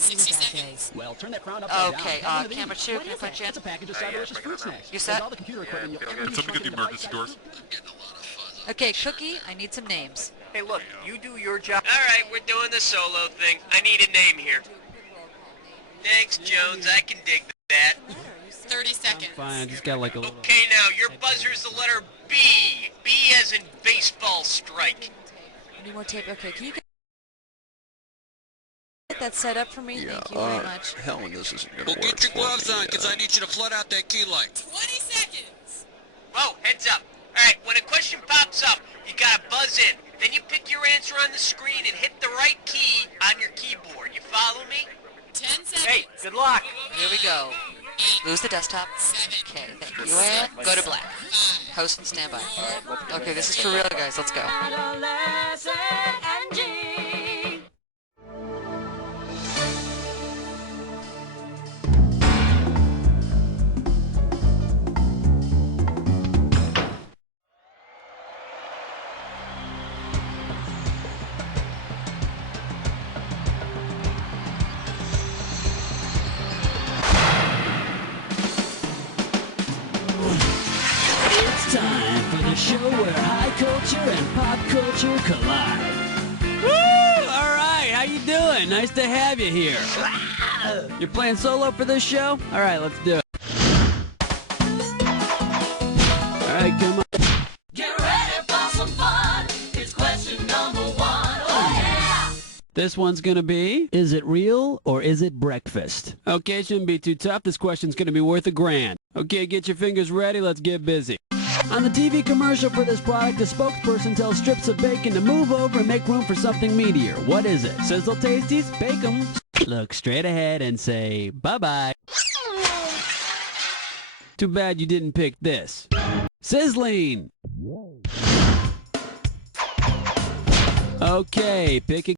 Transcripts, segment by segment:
60 seconds. Well, turn that frown upside down. Okay, camera 2, can I punch in? It's a package of Cyberlicious fruit snacks. You set? All the computer equipment Can somebody get the emergency doors? Okay, Cookie, I need some names. Hey, look, you do your job. All right, we're doing the solo thing. I need a name here. Thanks, Jones. I can dig that. 30 seconds. Fine, I just got like a little... Okay, now, your buzzer's the letter B. B as in baseball strike. I need more tape. Okay, can you get that set up for me? Thank you very much. Hell, this isn't gonna work. Well, get your gloves on, because I need you to flood out that key light. 20 seconds. Whoa, heads up. All right, when a question pops up, you gotta buzz in. Then you pick your answer on the screen and hit the right key on your keyboard. You follow me? 10 seconds. Hey, good luck. Here we go. 8, Lose the desktop. 7, Okay, thank you. And go to black. 5, Host and standby. Okay, this is for real, guys. Let's go. It's time for the show where high culture and pop culture collide. Woo! All right, how you doing? Nice to have you here. You're playing solo for this show? All right, let's do it. All right, come on. Get ready for some fun. It's question number 1. Oh yeah! This one's gonna be, is it real or is it breakfast? Okay, shouldn't be too tough. This question's gonna be worth $1,000. Okay, get your fingers ready. Let's get busy. On the TV commercial for this product, the spokesperson tells strips of bacon to move over and make room for something meatier. What is it? Sizzle Tasties? Bake 'em. Look straight ahead and say bye-bye. Too bad you didn't pick this. Sizzling! Okay, pick a...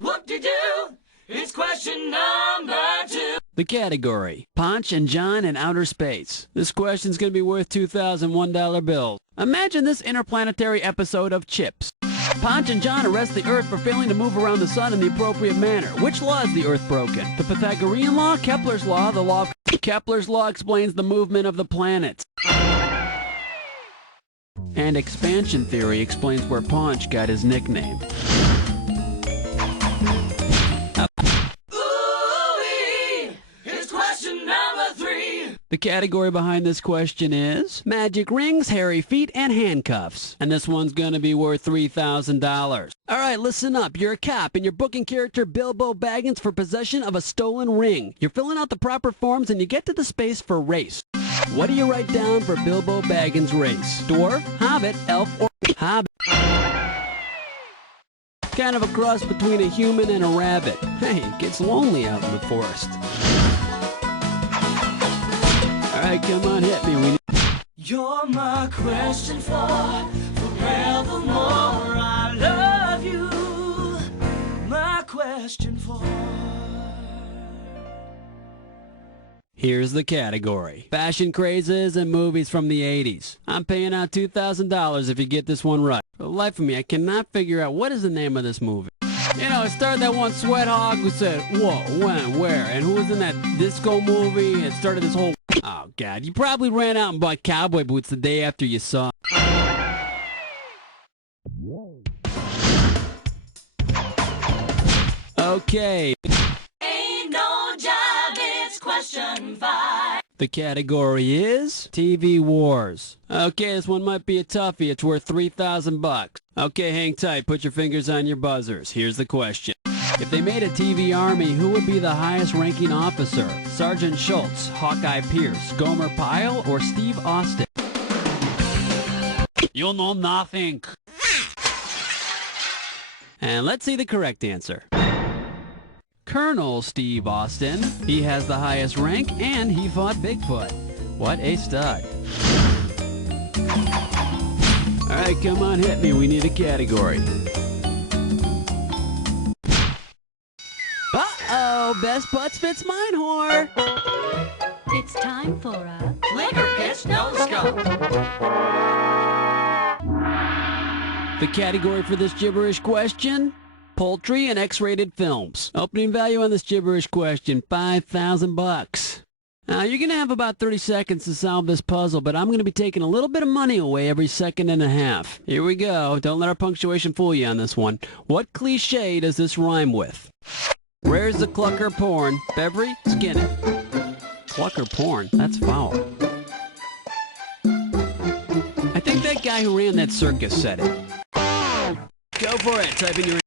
Whoop-de-doo! It's question number 2. The category, Ponch and John in outer space. This question's going to be worth $2,001 bills. Imagine this interplanetary episode of Chips. Ponch and John arrest the Earth for failing to move around the sun in the appropriate manner. Which law is the Earth broken? The Pythagorean law, Kepler's law, the law of... Kepler's law explains the movement of the planets. And expansion theory explains where Ponch got his nickname. The category behind this question is magic rings, hairy feet, and handcuffs. And this one's going to be worth $3,000. All right, listen up. You're a cop, and you're booking character Bilbo Baggins for possession of a stolen ring. You're filling out the proper forms, and you get to the space for race. What do you write down for Bilbo Baggins' race? Dwarf, hobbit, elf, or hobbit? Kind of a cross between a human and a rabbit. Hey, it gets lonely out in the forest. All right, come on, hit me. You're my question for forevermore. I love you. My question for... Here's the category. Fashion crazes and movies from the 80s. I'm paying out $2,000 if you get this one right. For the life of me, I cannot figure out what is the name of this movie. You know, it started that one sweat hog who said, whoa, when, where, and who was in that disco movie? It started this whole... Oh, God, you probably ran out and bought cowboy boots the day after you saw it. Okay. Ain't no job, it's question 5. The category is TV Wars. Okay, this one might be a toughie. It's worth $3,000. Okay, hang tight. Put your fingers on your buzzers. Here's the question. If they made a TV army, who would be the highest ranking officer? Sergeant Schultz, Hawkeye Pierce, Gomer Pyle, or Steve Austin? You'll know nothing. And let's see the correct answer. Colonel Steve Austin. He has the highest rank, and he fought Bigfoot. What a stud. All right, come on, hit me. We need a category. Uh-oh, best putts fits mine, whore. It's time for a Liquor Pitch No Scope. The category for this gibberish question, poultry, and X-rated films. Opening value on this gibberish question, $5,000. Now, you're going to have about 30 seconds to solve this puzzle, but I'm going to be taking a little bit of money away every second and a half. Here we go. Don't let our punctuation fool you on this one. What cliche does this rhyme with? Where's the clucker porn? Beverly, skin it. Clucker porn? That's foul. I think that guy who ran that circus said it. Go for it. Type in your...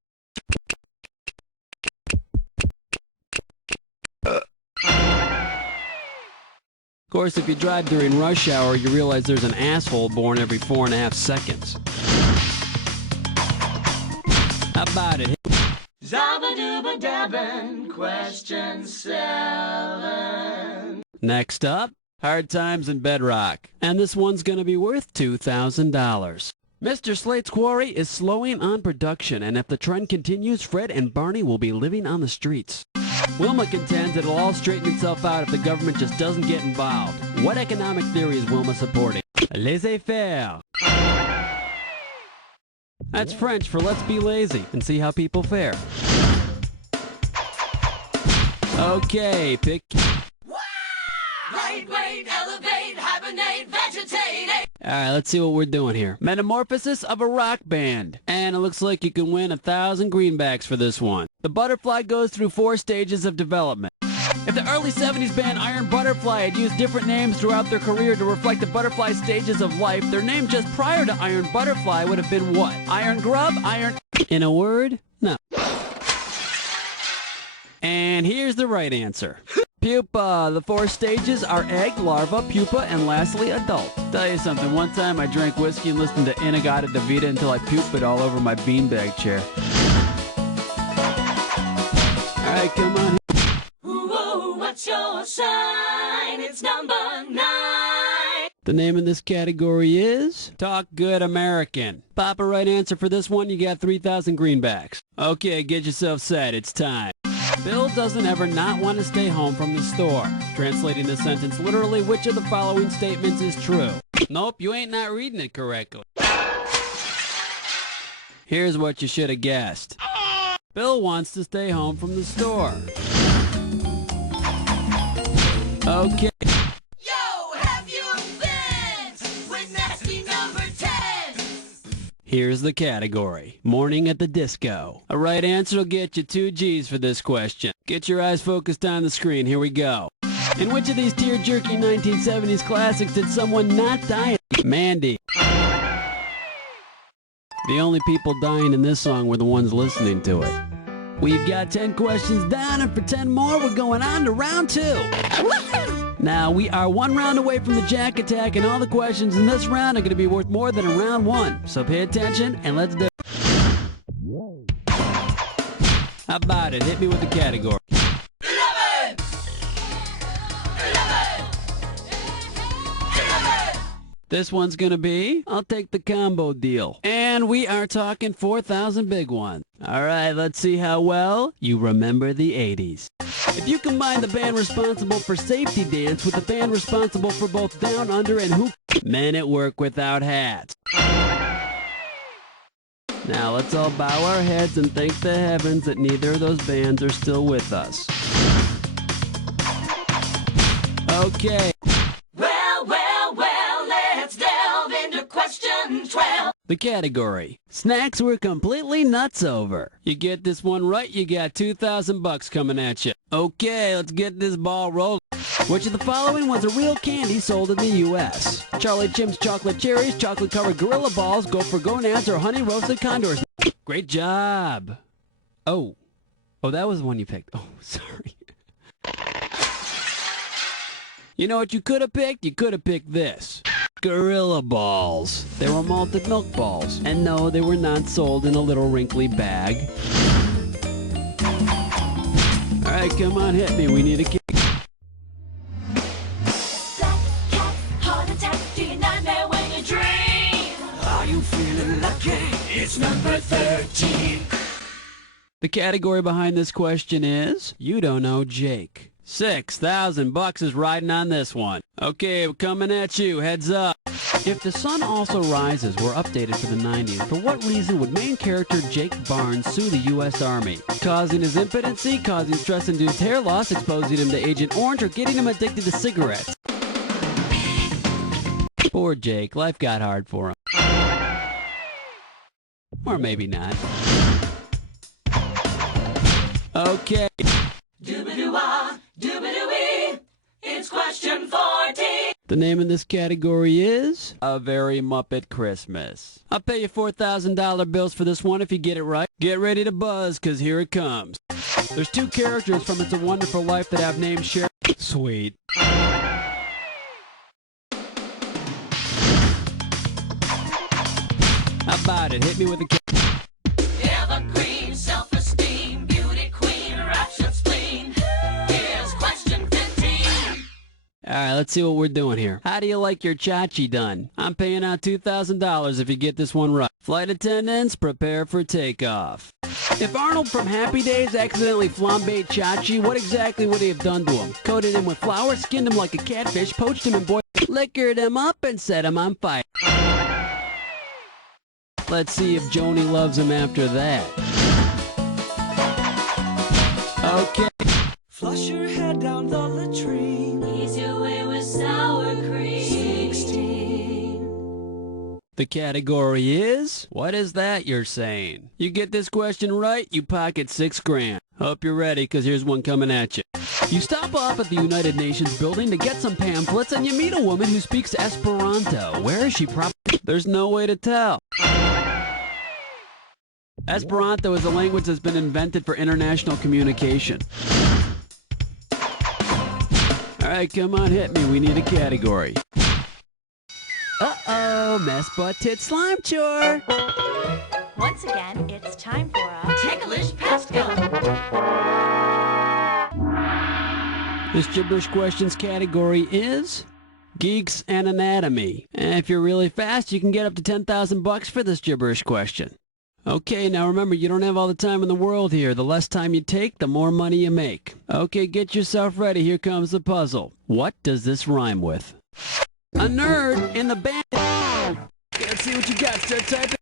Of course, if you drive during rush hour, you realize there's an asshole born every 4.5 seconds. How about it? Zabba-dooba dabbin', question 7. Next up, Hard Times in Bedrock. And this one's going to be worth $2,000. Mr. Slate's Quarry is slowing on production, and if the trend continues, Fred and Barney will be living on the streets. Wilma contends it'll all straighten itself out if the government just doesn't get involved. What economic theory is Wilma supporting? Laissez-faire. That's French for let's be lazy and see how people fare. Okay, pick... Right, wait, elevate, hibernate, vegetate. Alright, let's see what we're doing here. Metamorphosis of a rock band. And it looks like you can win 1,000 greenbacks for this one. The Butterfly goes through 4 stages of development. If the early 70s band Iron Butterfly had used different names throughout their career to reflect the butterfly stages of life, their name just prior to Iron Butterfly would have been what? Iron Grub? Iron... In a word? No. And here's the right answer. Pupa. The 4 stages are egg, larva, pupa, and lastly, adult. Tell you something, one time I drank whiskey and listened to Inagata Davida until I puked it all over my beanbag chair. Alright, come on. Ooh, what's your sign? It's number 9. The name in this category is Talk Good American. Pop a right answer for this one, you got 3,000 greenbacks. Okay, get yourself set, it's time. Bill doesn't ever not want to stay home from the store. Translating the sentence literally, which of the following statements is true? Nope, you ain't not reading it correctly. Here's what you should have guessed. Bill wants to stay home from the store. Okay. Yo, have you been with nasty number 10? Here's the category. Morning at the disco. A right answer will get you 2 G's for this question. Get your eyes focused on the screen. Here we go. In which of these tear-jerking 1970s classics did someone not die? Mandy. The only people dying in this song were the ones listening to it. We've got 10 questions down, and for 10 more, we're going on to round 2. Now, we are 1 round away from the Jack Attack, and all the questions in this round are going to be worth more than a round 1. So pay attention, and let's do it. How about it? Hit me with the category. 11! 11! 11! This one's going to be, I'll take the combo deal. And we are talking 4,000 big ones. All right, let's see how well you remember the 80s. If you combine the band responsible for Safety Dance with the band responsible for both Down Under and Who Men at Work Without Hats. Now let's all bow our heads and thank the heavens that neither of those bands are still with us. Okay. Well, let's delve into question 12. The category. Snacks we're completely nuts over. You get this one right, you got 2,000 bucks coming at you. Okay, let's get this ball rolling. Which of the following was a real candy sold in the U.S.? Charlie Chim's chocolate cherries, chocolate-covered gorilla balls, gopher gonads, or honey roasted condors? Great job. Oh, that was the one you picked. Oh, sorry. You know what you could have picked? You could have picked this. Gorilla balls. They were malted milk balls. And no, they were not sold in a little wrinkly bag. All right, come on, hit me. We need a kick. Black cat, heart attack, do you nightmare when you dream? Are you feeling lucky? It's number 13. The category behind this question is, you don't know Jake. 6,000 bucks is riding on this one. Okay, we're coming at you. Heads up. If The Sun Also Rises were updated for the 90s, for what reason would main character Jake Barnes sue the U.S. Army? Causing his impotency, causing stress-induced hair loss, exposing him to Agent Orange, or getting him addicted to cigarettes? Poor Jake. Life got hard for him. Or maybe not. Okay. Doobadoo-wah, doobadoo-wee, it's question 14. The name of this category is A Very Muppet Christmas. I'll pay you $4,000 bills for this one if you get it right. Get ready to buzz, because here it comes. There's two characters from It's a Wonderful Life that have names shared. Sweet. How about it? Hit me with a... Evergreen, self-esteem, beauty queen, rapture spleen. Here's question 15. All right, let's see what we're doing here. How do you like your chachi done? I'm paying out $2,000 if you get this one right. Flight attendants, prepare for takeoff. If Arnold from Happy Days accidentally flambéed Chachi, what exactly would he have done to him? Coated him with flour, skinned him like a catfish, poached him and liquored him up and set him on fire. Let's see if Joni loves him after that. Okay. Flush your head down the latrine. Ease your way with sour cream. 16. The category is, what is that you're saying? You get this question right, you pocket $6,000. Hope you're ready, because here's one coming at you. You stop off at the United Nations building to get some pamphlets, and you meet a woman who speaks Esperanto. Where is she from? There's no way to tell. Esperanto is a language that's been invented for international communication. All right, come on, hit me. We need a category. Uh-oh, mess butt tit slime chore. Once again, it's time for a Ticklish pest gun. This gibberish questions category is Geeks and Anatomy. And if you're really fast, you can get up to $10,000 for this gibberish question. Okay, now remember, you don't have all the time in the world here. The less time you take, the more money you make. Okay, get yourself ready. Here comes the puzzle. What does this rhyme with? A nerd in the band. Let's see what you got. Start typing.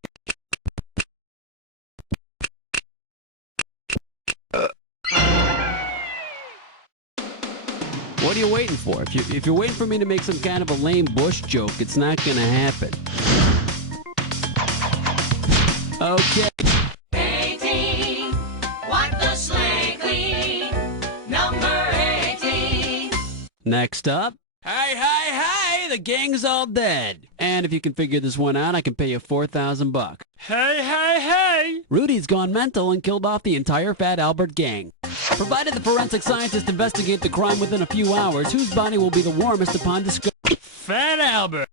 What are you waiting for? If you're waiting for me to make some kind of a lame Bush joke, it's not gonna happen. Okay. 18. Wipe the slate clean. Number 18. Next up. Hey, the gang's all dead. And if you can figure this one out, I can pay you $4,000. Hey. Rudy's gone mental and killed off the entire Fat Albert gang. Provided the forensic scientists investigate the crime within a few hours, whose body will be the warmest upon discovery? Fat Albert.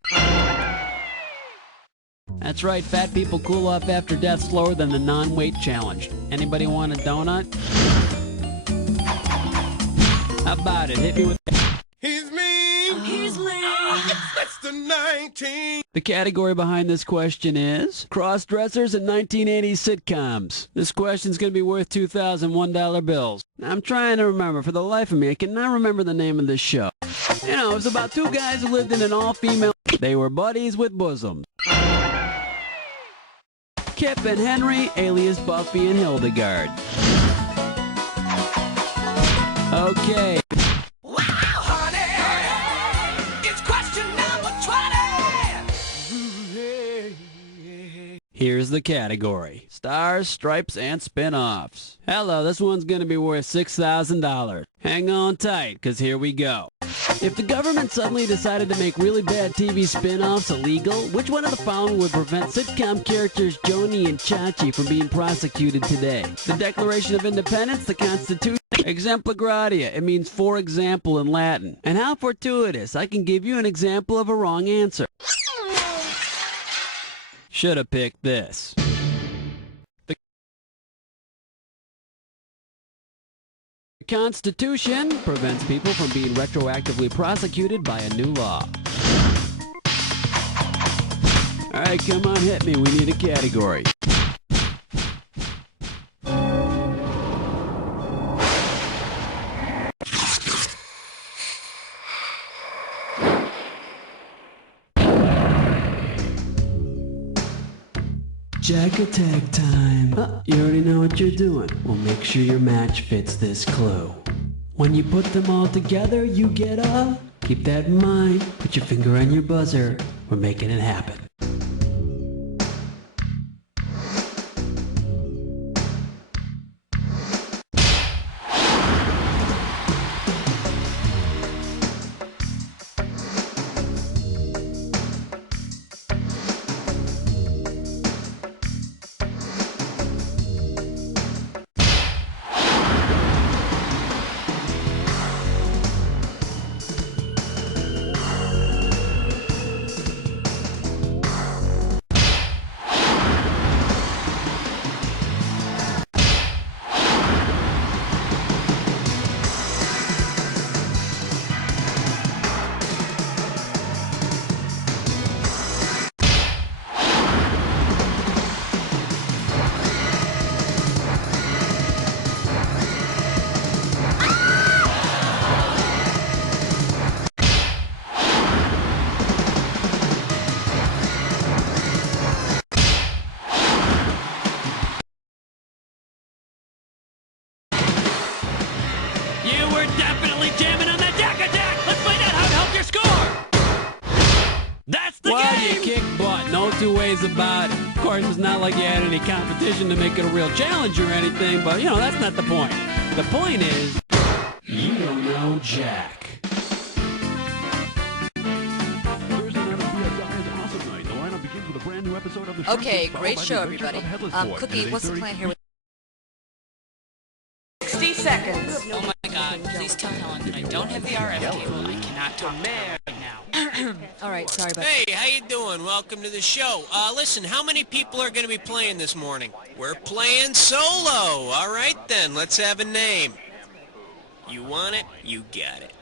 That's right, fat people cool off after death slower than the non-weight challenged. Anybody want a donut? How about it? Hit me with... He's mean. He's lame. That's the 19. The category behind this question is cross-dressers in 1980s sitcoms. This question's going to be worth $2,001 bills. I'm trying to remember. For the life of me, I cannot remember the name of this show. You know, it was about two guys who lived in an all-female... They were buddies with bosoms. Kip and Henry, alias Buffy and Hildegard. Okay. Wow, honey. It's question number 20. Here's the category. Stars, stripes, and spin-offs. Hello, this one's going to be worth $6,000. Hang on tight, because here we go. If the government suddenly decided to make really bad TV spin-offs illegal, which one of the following would prevent sitcom characters Joni and Chachi from being prosecuted today? The Declaration of Independence, the Constitution, exempla gratia, it means for example in Latin. And how fortuitous, I can give you an example of a wrong answer. Should have picked this. The Constitution prevents people from being retroactively prosecuted by a new law. All right, come on, hit me. We need a category. Jack attack time. You already know what you're doing. Well, make sure your match fits this clue. When you put them all together, you get a... Keep that in mind. Put your finger on your buzzer. We're making it happen. You were definitely jamming on that Jack attack! Let's find out how to help your score! That's the game! Well, you kick butt. No two ways about it. Of course, it's not like you had any competition to make it a real challenge or anything, but, you know, that's not the point. The point is, you don't know Jack. Okay, great show, everybody. Cookie, what's the plan here? 60 seconds. Oh my God, please tell Helen that I don't have the RF cable. I cannot talk to her right now. All right, sorry about Hey, how you doing? Welcome to the show. Listen, how many people are going to be playing this morning? We're playing solo. All right, then. Let's have a name. You want it? You got it.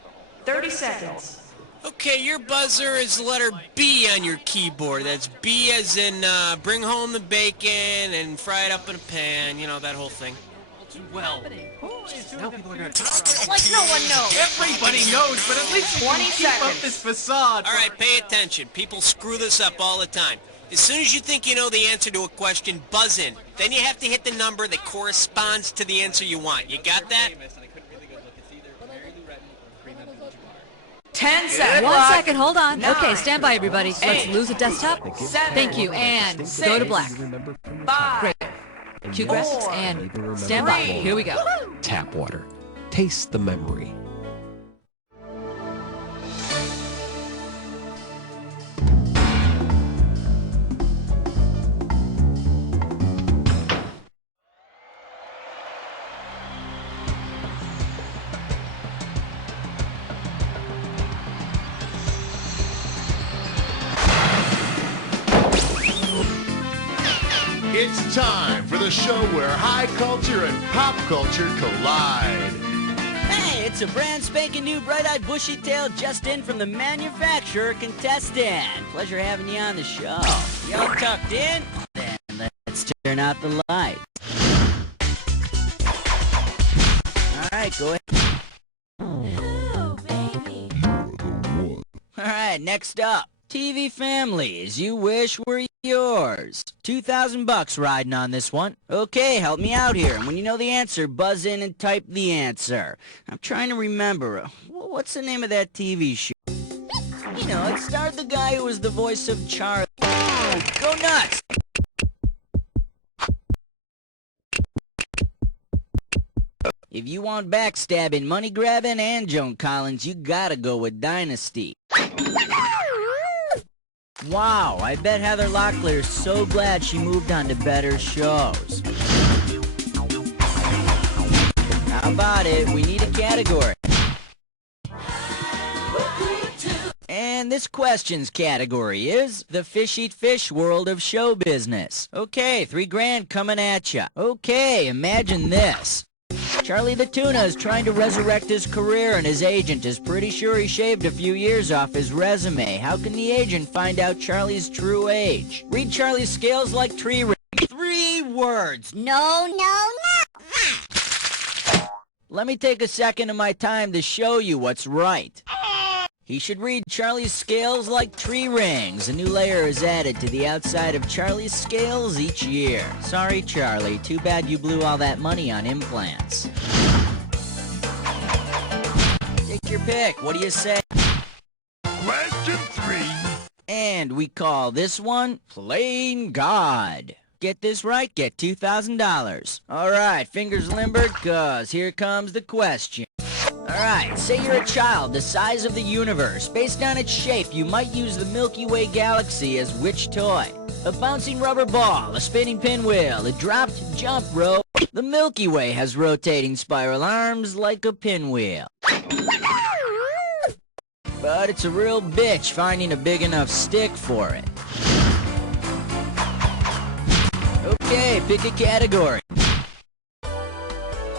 30 seconds. Okay, your buzzer is the letter B on your keyboard. That's B as in bring home the bacon and fry it up in a pan. You know, that whole thing. Well, now people are going to Like no one knows. Everybody knows, but at least 20 keep up seconds. this facade. All right, pay attention. People screw this up all the time. As soon as you think you know the answer to a question, buzz in. Then you have to hit the number that corresponds to the answer you want. You got that? 10 seconds. 1 second, hold on. 9, Okay, stand by, everybody. Let's 8, lose a desktop. 7, Thank you, and 6, go to black. 5, Great. Cue graphs, 4, and stand by. 3. Here we go. Tap water. Taste the memory. It's time for the show where high culture and pop culture collide. Hey, it's a brand spanking new bright-eyed bushy-tailed just in from the manufacturer contestant. Pleasure having you on the show. Y'all tucked in? Then let's turn out the lights. All right, go ahead. Ooh, baby. All right, next up. TV family, as you wish were yours. $2,000 riding on this one. Okay, help me out here. And when you know the answer, buzz in and type the answer. I'm trying to remember. What's the name of that TV show? You know, it starred the guy who was the voice of Charlie. Go nuts! If you want backstabbing, money grabbing, and Joan Collins, you gotta go with Dynasty. Wow, I bet Heather Locklear's so glad she moved on to better shows. How about it? We need a category. And this question's category is the fish eat fish world of show business. Okay, $3,000 coming at ya. Okay, imagine this. Charlie the Tuna is trying to resurrect his career, and his agent is pretty sure he shaved a few years off his resume. How can the agent find out Charlie's true age? Read Charlie's scales like tree rings. 3 words. No. Let me take a second of my time to show you what's right. He should read Charlie's scales like tree rings. A new layer is added to the outside of Charlie's scales each year. Sorry, Charlie. Too bad you blew all that money on implants. Take your pick. What do you say? Question 3. And we call this one Plain God. Get this right, get $2,000. All right, fingers limbered, cause here comes the question. All right, say you're a child the size of the universe. Based on its shape, you might use the Milky Way galaxy as which toy? A bouncing rubber ball, a spinning pinwheel, a dropped jump rope. The Milky Way has rotating spiral arms like a pinwheel. But it's a real bitch finding a big enough stick for it. Okay, pick a category.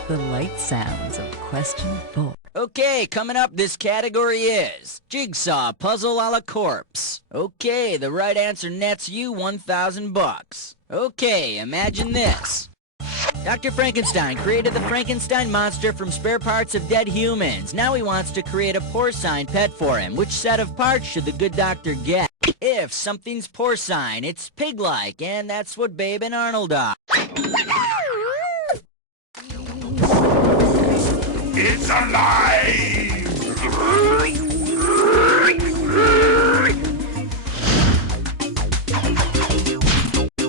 The light sounds of question 4. Okay, coming up, this category is Jigsaw Puzzle a la Corpse. Okay, the right answer nets you $1,000. Okay, imagine this. Dr. Frankenstein created the Frankenstein monster from spare parts of dead humans. Now he wants to create a porcine pet for him. Which set of parts should the good doctor get? If something's porcine, it's pig-like, and that's what Babe and Arnold are. It's alive!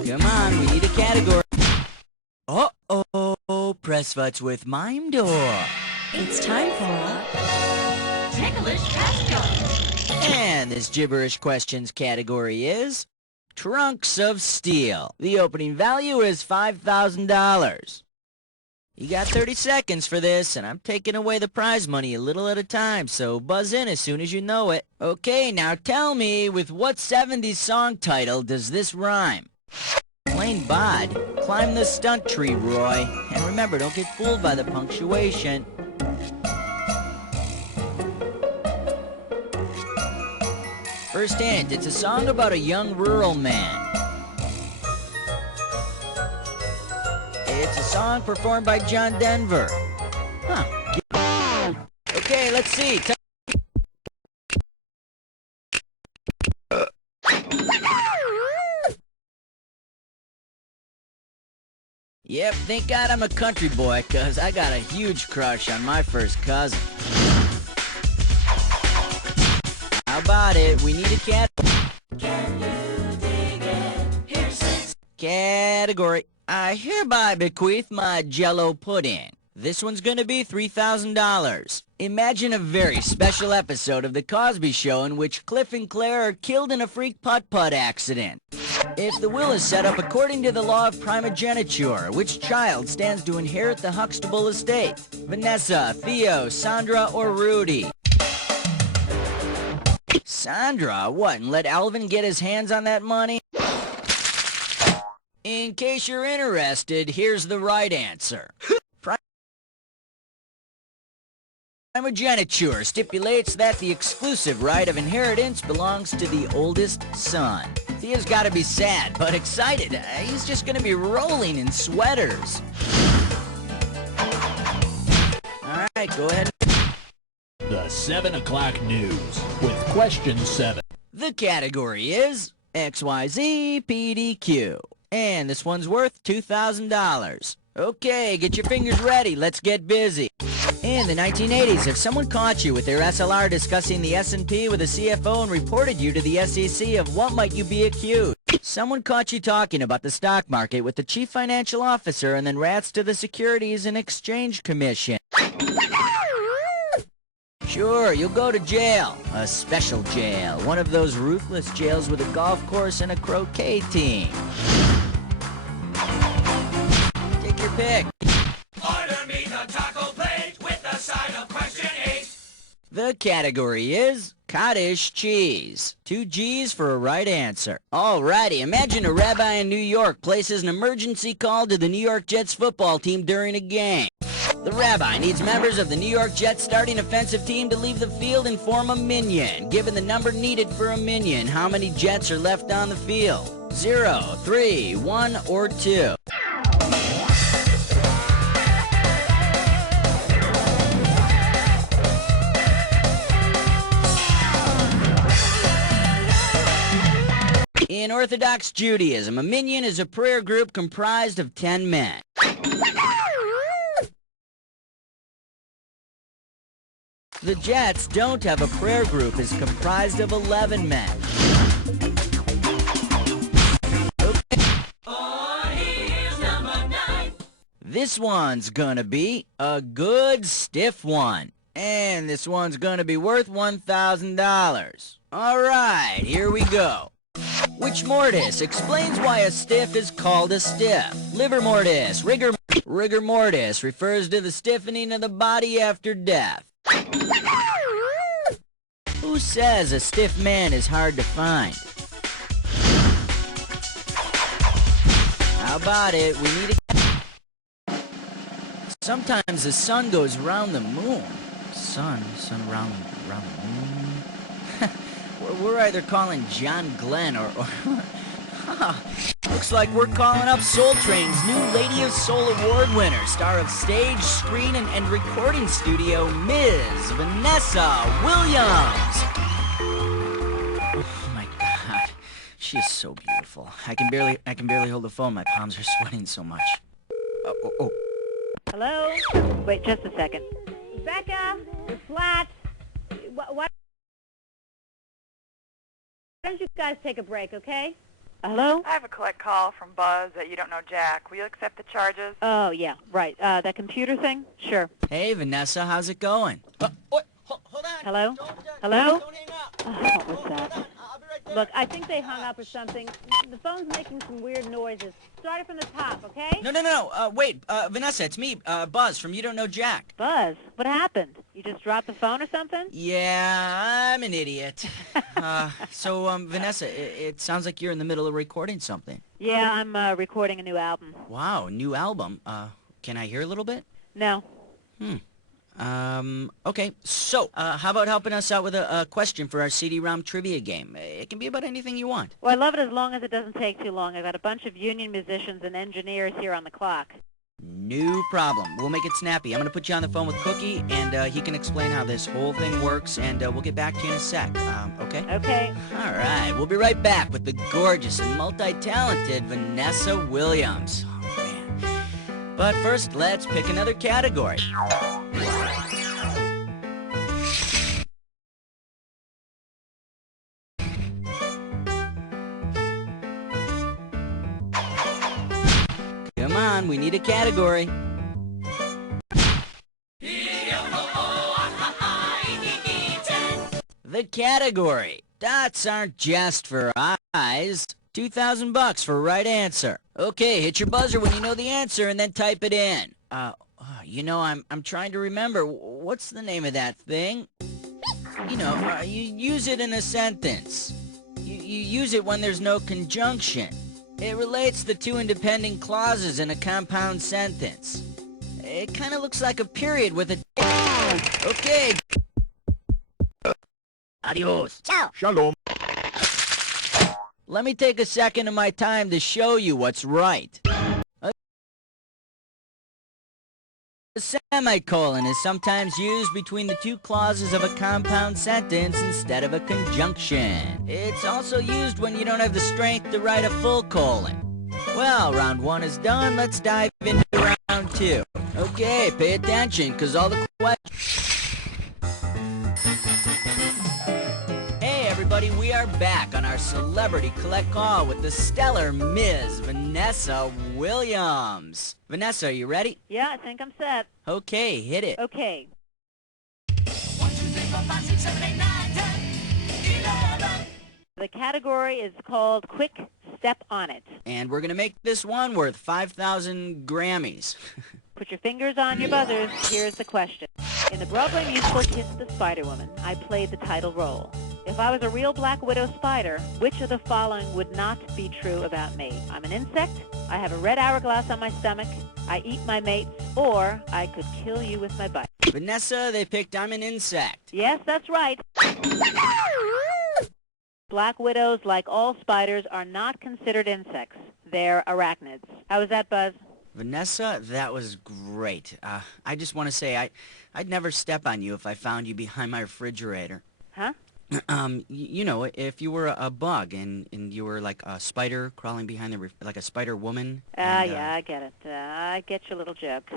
Come on, we need a category. Uh-oh, press futs with Mime Door. It's time for a Ticklish question. And this gibberish questions category is Trunks of Steel. The opening value is $5,000. You got 30 seconds for this, and I'm taking away the prize money a little at a time, so buzz in as soon as you know it. Okay, now tell me, with what 70s song title does this rhyme? Plain bod. Climb the stunt tree, Roy. And remember, don't get fooled by the punctuation. First hint, it's a song about a young rural man. It's a song performed by John Denver. Huh. Okay, let's see. Yep, thank God I'm a country boy, cause I got a huge crush on my first cousin. How about it? We need a Can you dig it? Here's 6. category. I hereby bequeath my Jell-O pudding. This one's gonna be $3,000. Imagine a very special episode of The Cosby Show in which Cliff and Claire are killed in a freak putt-putt accident. If the will is set up according to the law of primogeniture, which child stands to inherit the Huxtable estate? Vanessa, Theo, Sandra, or Rudy? Sandra? What, and let Alvin get his hands on that money? In case you're interested, here's the right answer. Primogeniture stipulates that the exclusive right of inheritance belongs to the oldest son. Theo's gotta be sad, but excited. He's just gonna be rolling in sweaters. Alright, go ahead. The 7 o'clock news with question 7. The category is XYZ PDQ. And this one's worth $2,000. Okay, get your fingers ready. Let's get busy. In the 1980s, if someone caught you with their SLR discussing the S&P with a CFO and reported you to the SEC, of what might you be accused? Someone caught you talking about the stock market with the chief financial officer and then rats to the Securities and Exchange Commission. Sure, you'll go to jail. A special jail. One of those ruthless jails with a golf course and a croquet team. Take your pick. Order me the taco plate with the side of question 8. The category is cottage cheese. 2 G's for a right answer. Alrighty, imagine a rabbi in New York places an emergency call to the New York Jets football team during a game. The rabbi needs members of the New York Jets starting offensive team to leave the field and form a minion. Given the number needed for a minion, how many Jets are left on the field? 0, 3, 1, or 2? In Orthodox Judaism, a minyan is a prayer group comprised of 10 men. The Jets don't have a prayer group. It's comprised of 11 men. Okay. This one's gonna be a good stiff one. And this one's gonna be worth $1,000. Alright, here we go. Which mortis explains why a stiff is called a stiff? Liver mortis. Rigor mortis refers to the stiffening of the body after death. Who says a stiff man is hard to find? How about it? We need a... Sometimes the sun goes around the moon. Sun around the moon. We're either calling John Glenn or looks like we're calling up Soul Train's new Lady of Soul Award winner, star of stage, screen, and recording studio, Ms. Vanessa Williams. Oh my God, she is so beautiful. I can barely hold the phone. My palms are sweating so much. Oh. Hello? Wait just a second. Becca, you're flat. Why don't you guys take a break, okay? Hello? I have a collect call from Buzz that you don't know Jack. Will you accept the charges? Oh, yeah, right. That computer thing? Sure. Hey, Vanessa, how's it going? Hold on. Hello? Hello? Don't hang up. What was that? I'll be right there. Look, I think they hung up or something. The phone's making some weird noises. Start it from the top, okay? No. Wait, Vanessa, it's me, Buzz from You Don't Know Jack. Buzz, what happened? You just dropped the phone or something? Yeah, I'm an idiot. So, Vanessa, it sounds like you're in the middle of recording something. Yeah, I'm recording a new album. Wow, new album. Can I hear a little bit? No. Okay. So, how about helping us out with a question for our CD-ROM trivia game? It can be about anything you want. Well, I love it as long as it doesn't take too long. I've got a bunch of union musicians and engineers here on the clock. No problem. We'll make it snappy. I'm going to put you on the phone with Cookie, and he can explain how this whole thing works, and we'll get back to you in a sec. Okay? Okay. All right. We'll be right back with the gorgeous and multi-talented Vanessa Williams. Oh, man. But first, let's pick another category. Come on, we need a category. The category. Dots aren't just for eyes. $2,000 for right answer. Okay, hit your buzzer when you know the answer and then type it in. You know, I'm trying to remember. What's the name of that thing? You know, you use it in a sentence. You use it when there's no conjunction. It relates the two independent clauses in a compound sentence. It kind of looks like a period with a... Okay. Adios. Ciao. Shalom. Let me take a second of my time to show you what's right. A semicolon is sometimes used between the two clauses of a compound sentence instead of a conjunction. It's also used when you don't have the strength to write a full colon. Well, round one is done. Let's dive into round two. Okay, pay attention, because all the questions... Hey everybody, we are back on our Celebrity Collect Call with the stellar Ms. Vanessa Williams. Vanessa, are you ready? Yeah, I think I'm set. Okay, hit it. Okay. 1, 2, 3, 4, 5, 6, 7, 8, 9, 10, 11. The category is called Quick Step on It. And we're going to make this one worth 5,000 Grammys. Put your fingers on your buzzers. Here's the question. In the Broadway musical Kiss the Spider-Woman, I played the title role. If I was a real Black Widow spider, which of the following would not be true about me? I'm an insect, I have a red hourglass on my stomach, I eat my mates, or I could kill you with my bite. Vanessa, they picked I'm an insect. Yes, that's right. Black widows, like all spiders, are not considered insects. They're arachnids. How was that, Buzz? Vanessa, that was great. I just want to say I'd never step on you if I found you behind my refrigerator. Huh? You know, if you were a bug and you were like a spider crawling behind the like a spider woman. Yeah, I get it. I get your little joke.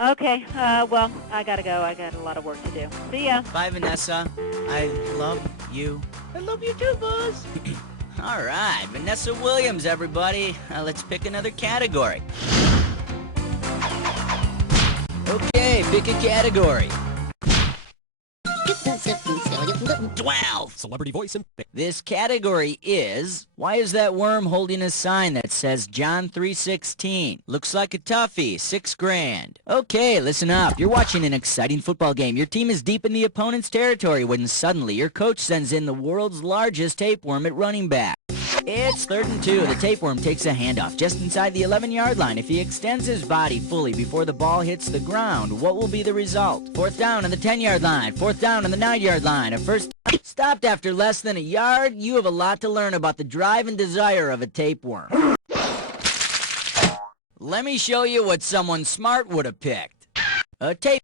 Okay, well, I gotta go. I got a lot of work to do. See ya. Bye, Vanessa. I love you. I love you too, Buzz. All right, Vanessa Williams, everybody. Let's pick another category. Okay, pick a category. 12. Celebrity voice and... This category is, why is that worm holding a sign that says John 3:16? Looks like a toughie, $6 grand. Okay, listen up. You're watching an exciting football game. Your team is deep in the opponent's territory when suddenly your coach sends in the world's largest tapeworm at running back. It's 3rd and 2. The tapeworm takes a handoff just inside the 11-yard line. If he extends his body fully before the ball hits the ground, what will be the result? 4th down on the 10-yard line. 4th down on the 9-yard line. A first stopped after less than a yard. You have a lot to learn about the drive and desire of a tapeworm. Let me show you what someone smart would have picked. A tapeworm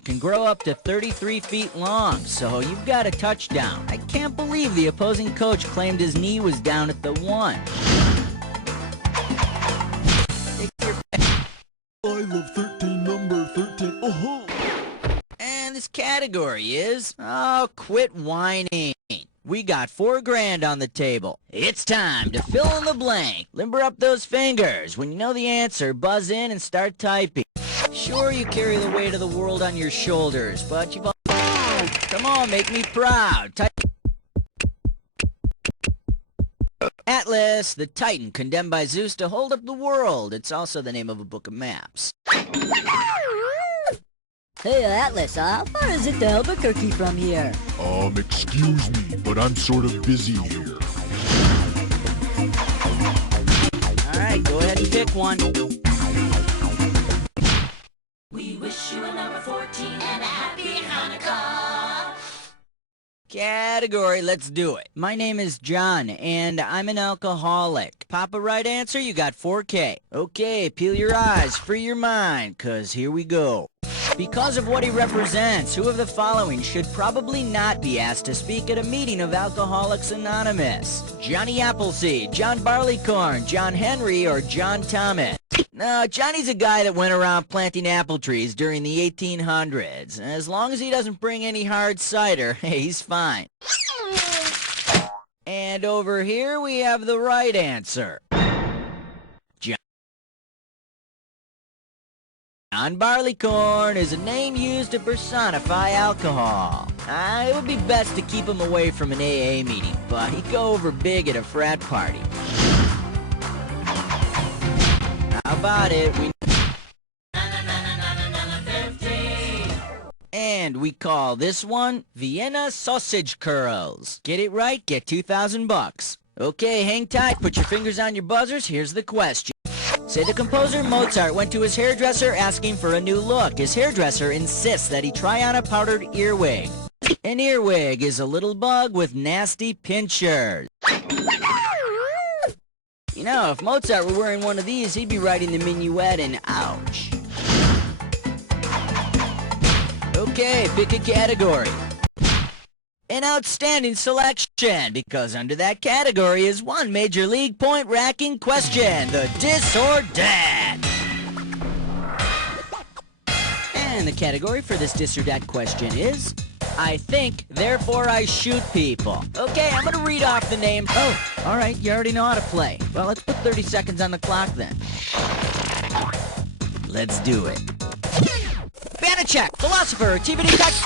can grow up to 33 feet long, so you've got a touchdown. I can't believe the opposing coach claimed his knee was down at the 1. I love 13, number 13. Oh. And this category is, oh, quit whining. We got $4 grand on the table. It's time to fill in the blank. Limber up those fingers. When you know the answer, buzz in and start typing. Sure, you carry the weight of the world on your shoulders, but you've all... Come on, make me proud. Type... Atlas, the Titan condemned by Zeus to hold up the world. It's also the name of a book of maps. Hey, Atlas, how far is it to Albuquerque from here? Excuse me, but I'm sort of busy here. All right, go ahead and pick one. We wish you a number 14 and a happy Hanukkah. Category, let's do it. My name is John, and I'm an alcoholic. Pop a right answer, you got $4K. Okay, peel your eyes, free your mind, 'cause here we go. Because of what he represents, who of the following should probably not be asked to speak at a meeting of Alcoholics Anonymous? Johnny Appleseed, John Barleycorn, John Henry, or John Thomas? No, Johnny's a guy that went around planting apple trees during the 1800s. As long as he doesn't bring any hard cider, hey, he's fine. And over here we have the right answer. John Barleycorn is a name used to personify alcohol. It would be best to keep him away from an AA meeting, but he'd go over big at a frat party. How about it? And we call this one Vienna Sausage Curls. Get it right, get 2,000 bucks. Okay, hang tight, put your fingers on your buzzers, here's the question. Say the composer Mozart went to his hairdresser asking for a new look. His hairdresser insists that he try on a powdered earwig. An earwig is a little bug with nasty pinchers. You know, if Mozart were wearing one of these, he'd be writing the minuet in ouch. Okay, pick a category. An outstanding selection, because under that category is one major league point-racking question, the dis or dat. And the category for this dis or dat question is, I think, therefore I shoot people. Okay, I'm gonna read off the names. Oh, all right, you already know how to play. Well, let's put 30 seconds on the clock then. Let's do it. Banachek, philosopher, TV touch.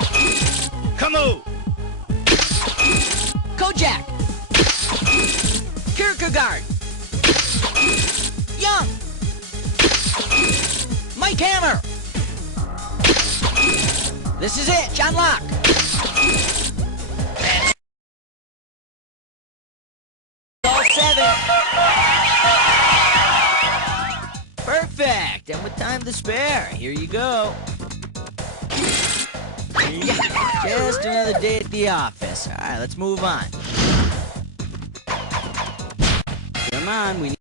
Camus. Kojak. Kierkegaard. Young. Mike Hammer. This is it, John Locke. All 7. Perfect, and with time to spare, here you go. Yeah, just another day at the office. All right, let's move on. Come on, we need...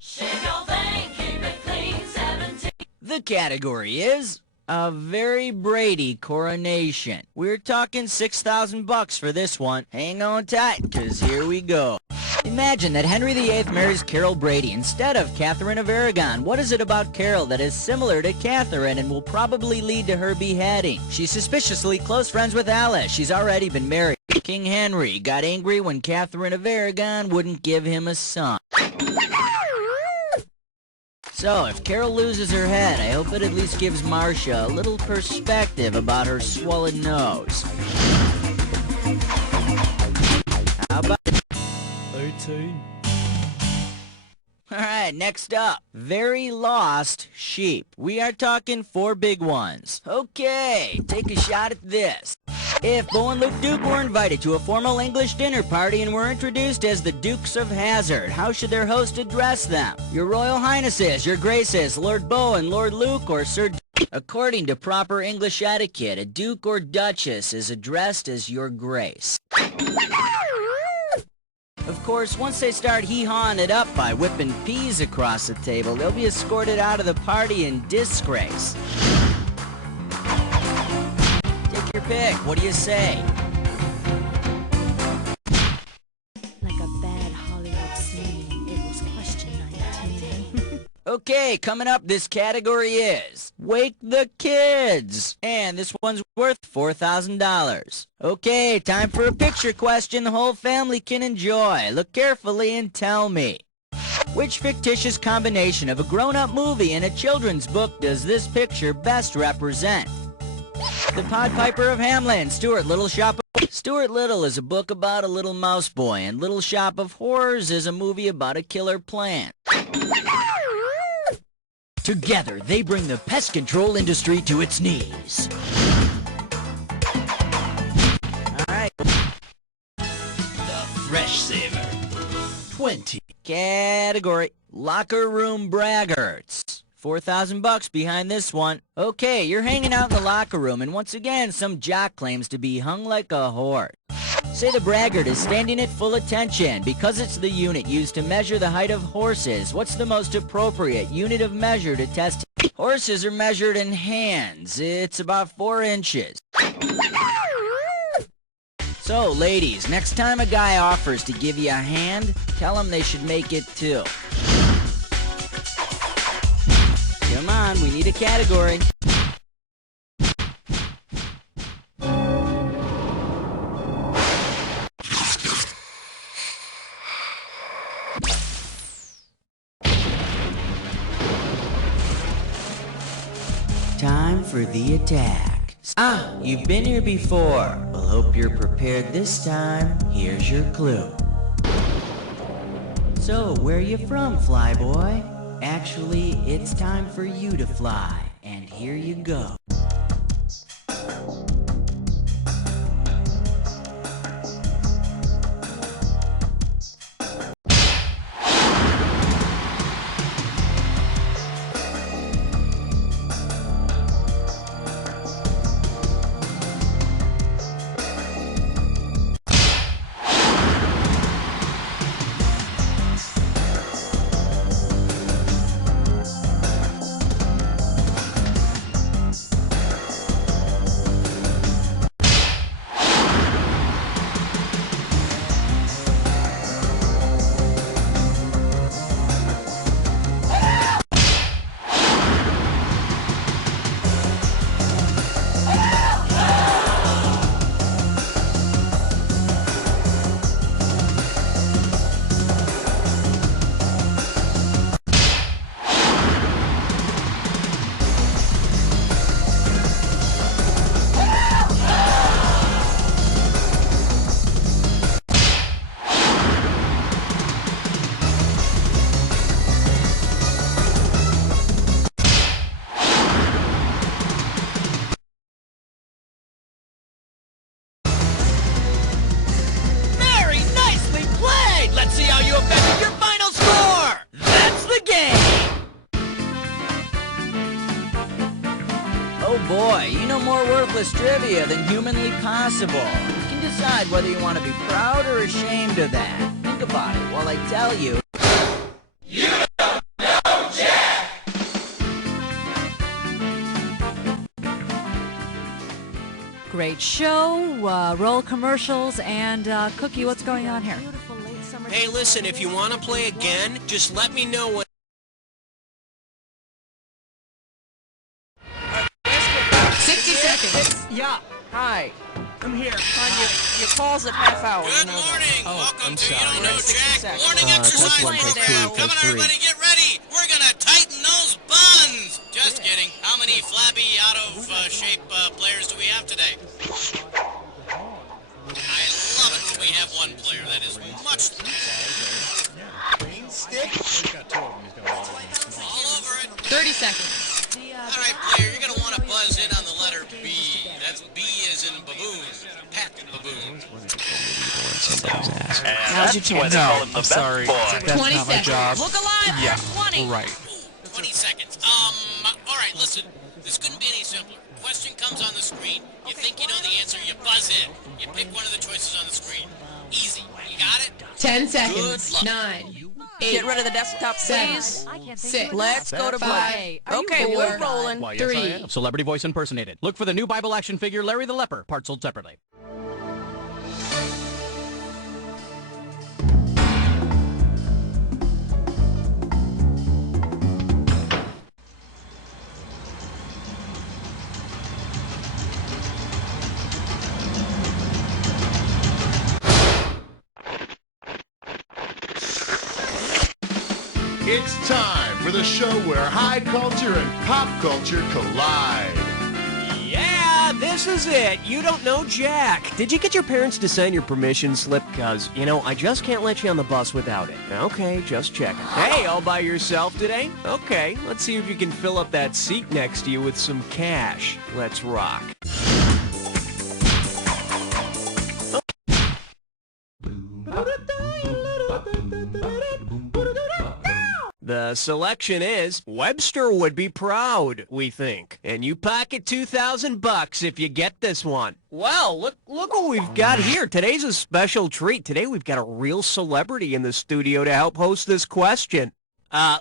Shave your vein, keep it clean, 17. The category is, A very Brady coronation. We're talking $6,000 for this one. Hang on tight, 'cause here we go. Imagine that Henry VIII marries Carol Brady instead of Catherine of Aragon. What is it about Carol that is similar to Catherine and will probably lead to her beheading? She's suspiciously close friends with Alice. She's already been married. King Henry got angry when Catherine of Aragon wouldn't give him a son. So, if Carol loses her head, I hope it at least gives Marcia a little perspective about her swollen nose. How about 18? Alright, next up. Very lost sheep. We are talking 4 big ones. Okay, take a shot at this. If Bo and Luke Duke were invited to a formal English dinner party and were introduced as the Dukes of Hazzard, how should their host address them? Your Royal Highnesses, Your Graces, Lord Bo and Lord Luke, or Sir According to proper English etiquette, a Duke or Duchess is addressed as Your Grace. Of course, once they start hee-hawing it up by whipping peas across the table, they'll be escorted out of the party in disgrace. Take your pick. What do you say? Like a bad Hollywood scene, it was question 19. Okay, coming up, this category is Wake the Kids. And this one's worth $4,000. Okay, time for a picture question the whole family can enjoy. Look carefully and tell me. Which fictitious combination of a grown-up movie and a children's book does this picture best represent? The Pied Piper of Hamelin, Stuart Little Shop of... Stuart Little is a book about a little mouse boy, and Little Shop of Horrors is a movie about a killer plant. Together, they bring the pest control industry to its knees. Alright. The Fresh Saver. 20. Category, Locker Room Braggarts. $4,000 behind this one. Okay, you're hanging out in the locker room, and once again, some jock claims to be hung like a horse. Say the braggart is standing at full attention. Because it's the unit used to measure the height of horses, what's the most appropriate unit of measure to test? Horses are measured in hands. It's about 4 inches. So, ladies, next time a guy offers to give you a hand, tell him they should make it 2. Come on, we need a category. Time for the attack. Ah, you've been here before. Well, hope you're prepared this time. Here's your clue. So, where you from, flyboy? Actually, it's time for you to fly. And here you go. Boy, you know more worthless trivia than humanly possible. You can decide whether you want to be proud or ashamed of that. Think about it while I tell you. You don't know Jack! great show. Roll commercials. And Cookie, what's going on here? Hey, listen, if you want to play again, just let me know what... 60 seconds. Yeah. Hi. I'm here. Your call's at half hour. Good morning. Welcome to You Don't Know Jack. Morning Take one, take two, Come take on, three. everybody, get ready. We're going to tighten those buns. Just kidding. How many flabby, out-of-shape players do we have today? I love it when we have one player that is much... Green stick? All over it. 30 seconds. All right, player, you're going to want to buzz in on the letter B. That's B as in baboon. Pat baboon. Now's your chance. No, I'm sorry. That's 20 not my seconds. job. Look alive. Yeah, 20. right. 20 seconds. All right, listen. This couldn't be any simpler. Question comes on the screen. You think you know the answer, you buzz in. You pick one of the choices on the screen. Easy. You got it? 10 Good seconds. luck. 9. Get rid of the desktop, please. 6. Let's go to black. Okay, we're rolling. Why, yes, I 3. am. Celebrity voice impersonated. Look for the new Bible action figure, Larry the Leper. Parts sold separately. It's time for the show where high culture and pop culture collide. Yeah, this is it. You Don't Know Jack. Did you get your parents to sign your permission slip? Because, I just can't let you on the bus without it. Okay, just checking. Hey, all by yourself today? Okay, let's see if you can fill up that seat next to you with some cash. Let's rock. The selection is Webster would be proud, we think. And you pocket $2,000 if you get this one. Well, look what we've got here. Today's a special treat. Today we've got a real celebrity in the studio to help host this question.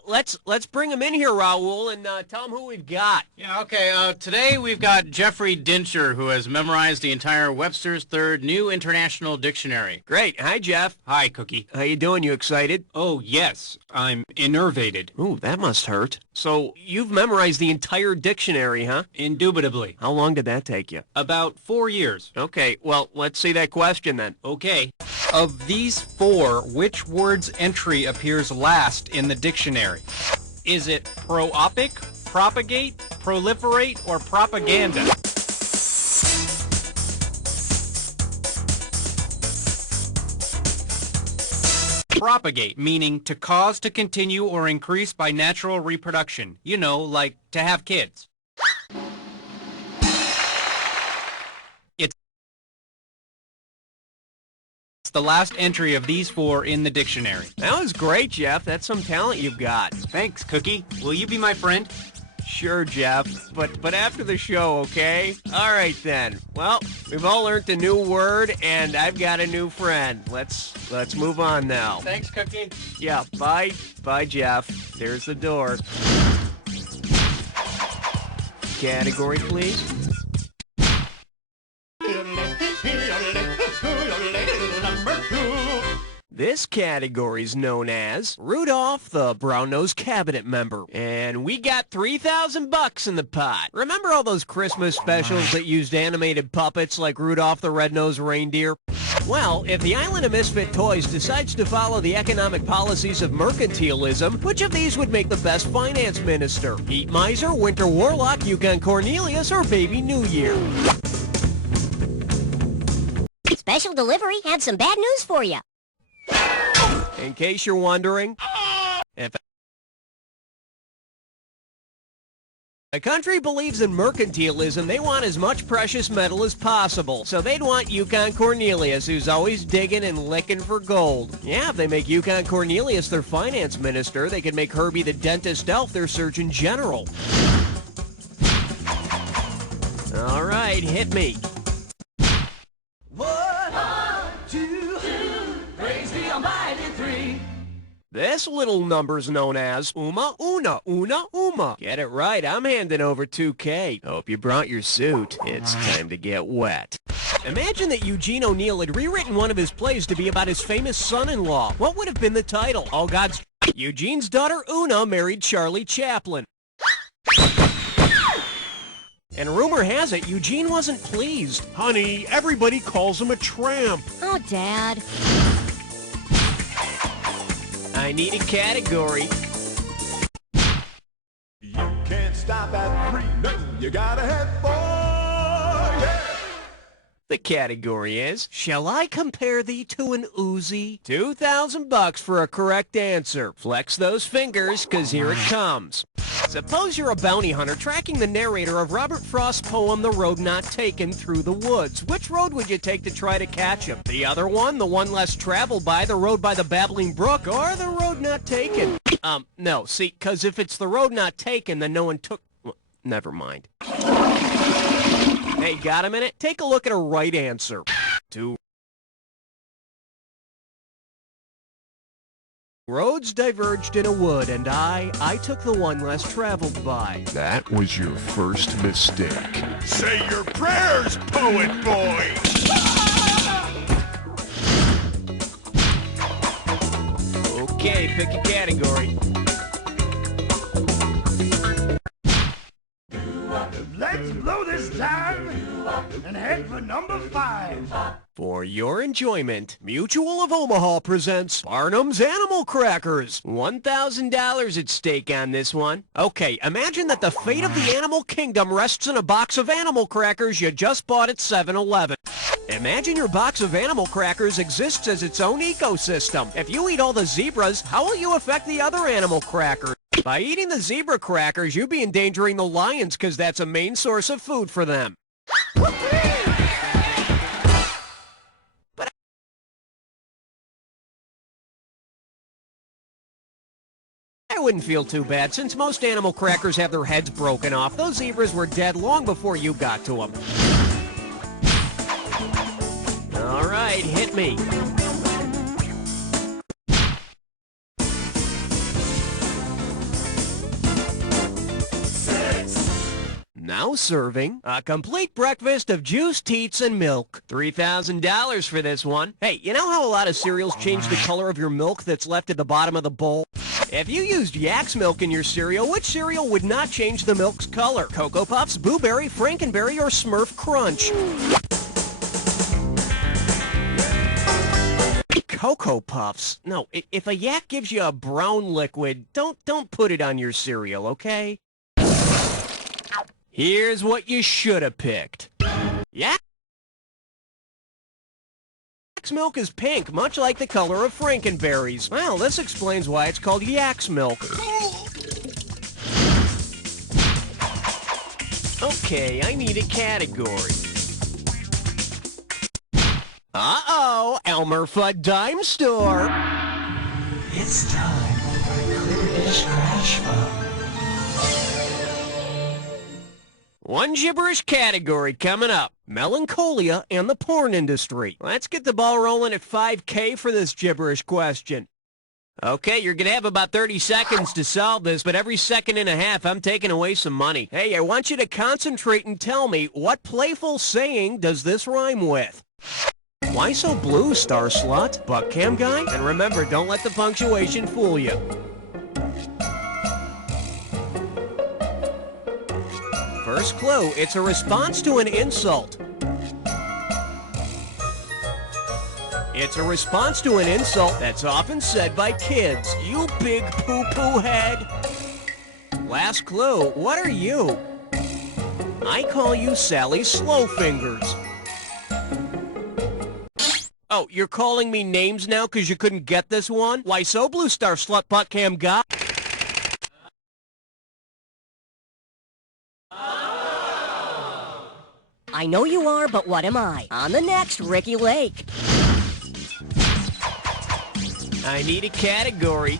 Let's bring him in here, Raul, and tell him who we've got. Yeah, okay. Today we've got Jeffrey Dincher, who has memorized the entire Webster's Third New International Dictionary. Great. Hi, Jeff. Hi, Cookie. How you doing? You excited? Oh, yes. I'm enervated. Ooh, that must hurt. So, you've memorized the entire dictionary, huh? Indubitably. How long did that take you? About 4 years. Okay, well, let's see that question then. Okay. Of these 4, which word's entry appears last in the dictionary? Is it pro-opic, propagate, proliferate, or propaganda? Propagate, meaning to cause to continue or increase by natural reproduction. You know, like to have kids. It's the last entry of these 4 in the dictionary. That was great, Jeff. That's some talent you've got. Thanks, Cookie. Will you be my friend? Sure, Jeff, but after the show, okay? All right, then. Well, we've all learned a new word, and I've got a new friend. Let's move on now. Thanks, Cookie. Yeah, bye, Jeff. There's the door. Category, please. This category is known as Rudolph the Brown-Nosed Cabinet Member. And we got $3,000 in the pot. Remember all those Christmas specials that used animated puppets like Rudolph the Red-Nosed Reindeer? Well, if the Island of Misfit Toys decides to follow the economic policies of mercantilism, which of these would make the best finance minister? Heat Miser, Winter Warlock, Yukon Cornelius, or Baby New Year? Special delivery, have some bad news for you. In case you're wondering, if a country believes in mercantilism, they want as much precious metal as possible. So they'd want Yukon Cornelius, who's always digging and licking for gold. Yeah, if they make Yukon Cornelius their finance minister, they could make Herbie the dentist elf their surgeon general. All right, hit me. 1, 2, praise the Almighty 3. This little number's known as Uma Una Una Uma. Get it right, I'm handing over 2K. Hope you brought your suit. It's time to get wet. Imagine that Eugene O'Neill had rewritten one of his plays to be about his famous son-in-law. What would have been the title? Oh, God's... Eugene's daughter Una married Charlie Chaplin. And rumor has it, Eugene wasn't pleased. Honey, everybody calls him a tramp. Oh, Dad. I need a category. You can't stop at 3, no, you gotta head for, yeah. The category is, shall I compare thee to an Uzi? $2,000 for a correct answer. Flex those fingers, 'cause here it comes. Suppose you're a bounty hunter tracking the narrator of Robert Frost's poem, The Road Not Taken, through the woods. Which road would you take to try to catch him? The other one, the one less traveled by, the road by the babbling brook, or the road not taken? No, see, 'cause if it's the road not taken, then no one took... Well, never mind. Hey, got a minute? Take a look at a right answer. 2 roads diverged in a wood, and I took the one less traveled by. That was your first mistake. Say your prayers, poet boy! Okay, pick a category. Let's blow this time and head for number 5. For your enjoyment, Mutual of Omaha presents Barnum's Animal Crackers. $1,000 at stake on this one. Okay, imagine that the fate of the animal kingdom rests in a box of animal crackers you just bought at 7-Eleven. Imagine your box of animal crackers exists as its own ecosystem. If you eat all the zebras, how will you affect the other animal crackers? By eating the zebra crackers, you'd be endangering the lions because that's a main source of food for them. But I wouldn't feel too bad, since most animal crackers have their heads broken off. Those zebras were dead long before you got to them. All right, hit me. Now serving a complete breakfast of juice, teats, and milk. $3,000 for this one. Hey, you know how a lot of cereals change the color of your milk that's left at the bottom of the bowl? If you used Yak's milk in your cereal, which cereal would not change the milk's color? Cocoa Puffs, Boo Berry, Frankenberry, or Smurf Crunch? Cocoa Puffs. No, if a yak gives you a brown liquid, don't put it on your cereal, okay? Here's what you should have picked. Yak's milk is pink, much like the color of Frankenberries. Well, this explains why it's called Yak's milk. Okay, I need a category. Uh-oh, Elmer Fudd Dime Store. It's time for Critters Crash Fun. One gibberish category coming up. Melancholia and the porn industry. Let's get the ball rolling at 5K for this gibberish question. Okay, you're going to have about 30 seconds to solve this, but every second and a half, I'm taking away some money. Hey, I want you to concentrate and tell me, what playful saying does this rhyme with? Why so blue, star slut? Buck cam guy? And remember, don't let the punctuation fool you. First clue, it's a response to an insult. It's a response to an insult that's often said by kids. You big poo-poo head. Last clue, what are you? I call you Sally Slowfingers. Oh, you're calling me names now because you couldn't get this one? Why so, blue star slut butt cam guy? I know you are, but what am I? On the next Ricky Lake. I need a category.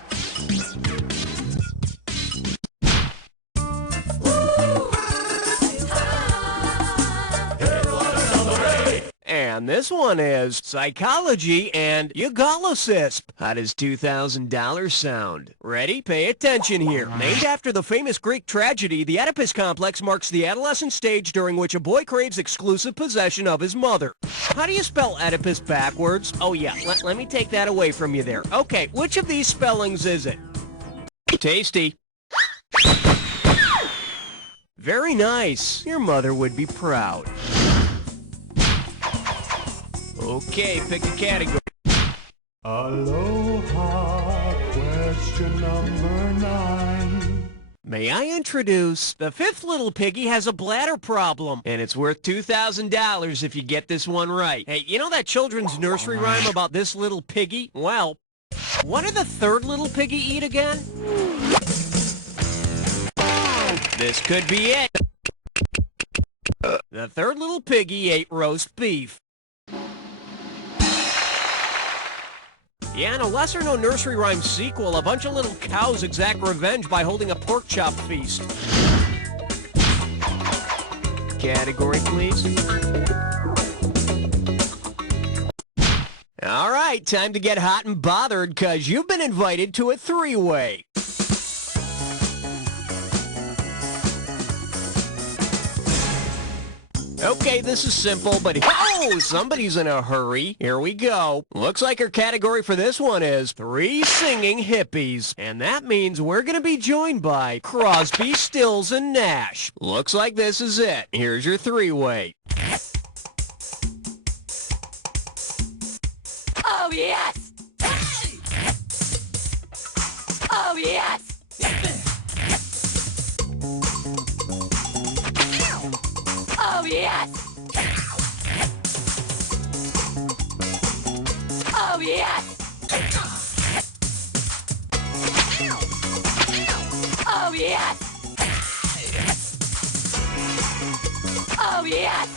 And And this one is psychology and eugolycisp. How does $2,000 sound? Ready? Pay attention here. Named after the famous Greek tragedy, the Oedipus complex marks the adolescent stage during which a boy craves exclusive possession of his mother. How do you spell Oedipus backwards? Oh yeah, let me take that away from you there. Okay, which of these spellings is it? Tasty. Very nice. Your mother would be proud. Okay, pick a category. Aloha, question number 9. May I introduce the fifth little piggy has a bladder problem, and it's worth $2,000 if you get this one right. Hey, you know that children's nursery rhyme about this little piggy? Well, what did the third little piggy eat again? This could be it. The third little piggy ate roast beef. Yeah, in a lesser-known nursery rhyme sequel, a bunch of little cows exact revenge by holding a pork chop feast. Category, please. All right, time to get hot and bothered, because you've been invited to a three-way. Okay, this is simple, but oh, somebody's in a hurry. Here we go. Looks like our category for this one is 3 singing hippies. And that means we're going to be joined by Crosby, Stills, and Nash. Looks like this is it. Here's your three-way. Oh, yes! Oh, yes! Oh, yes! Oh, yes! Oh, yes! Oh, yes!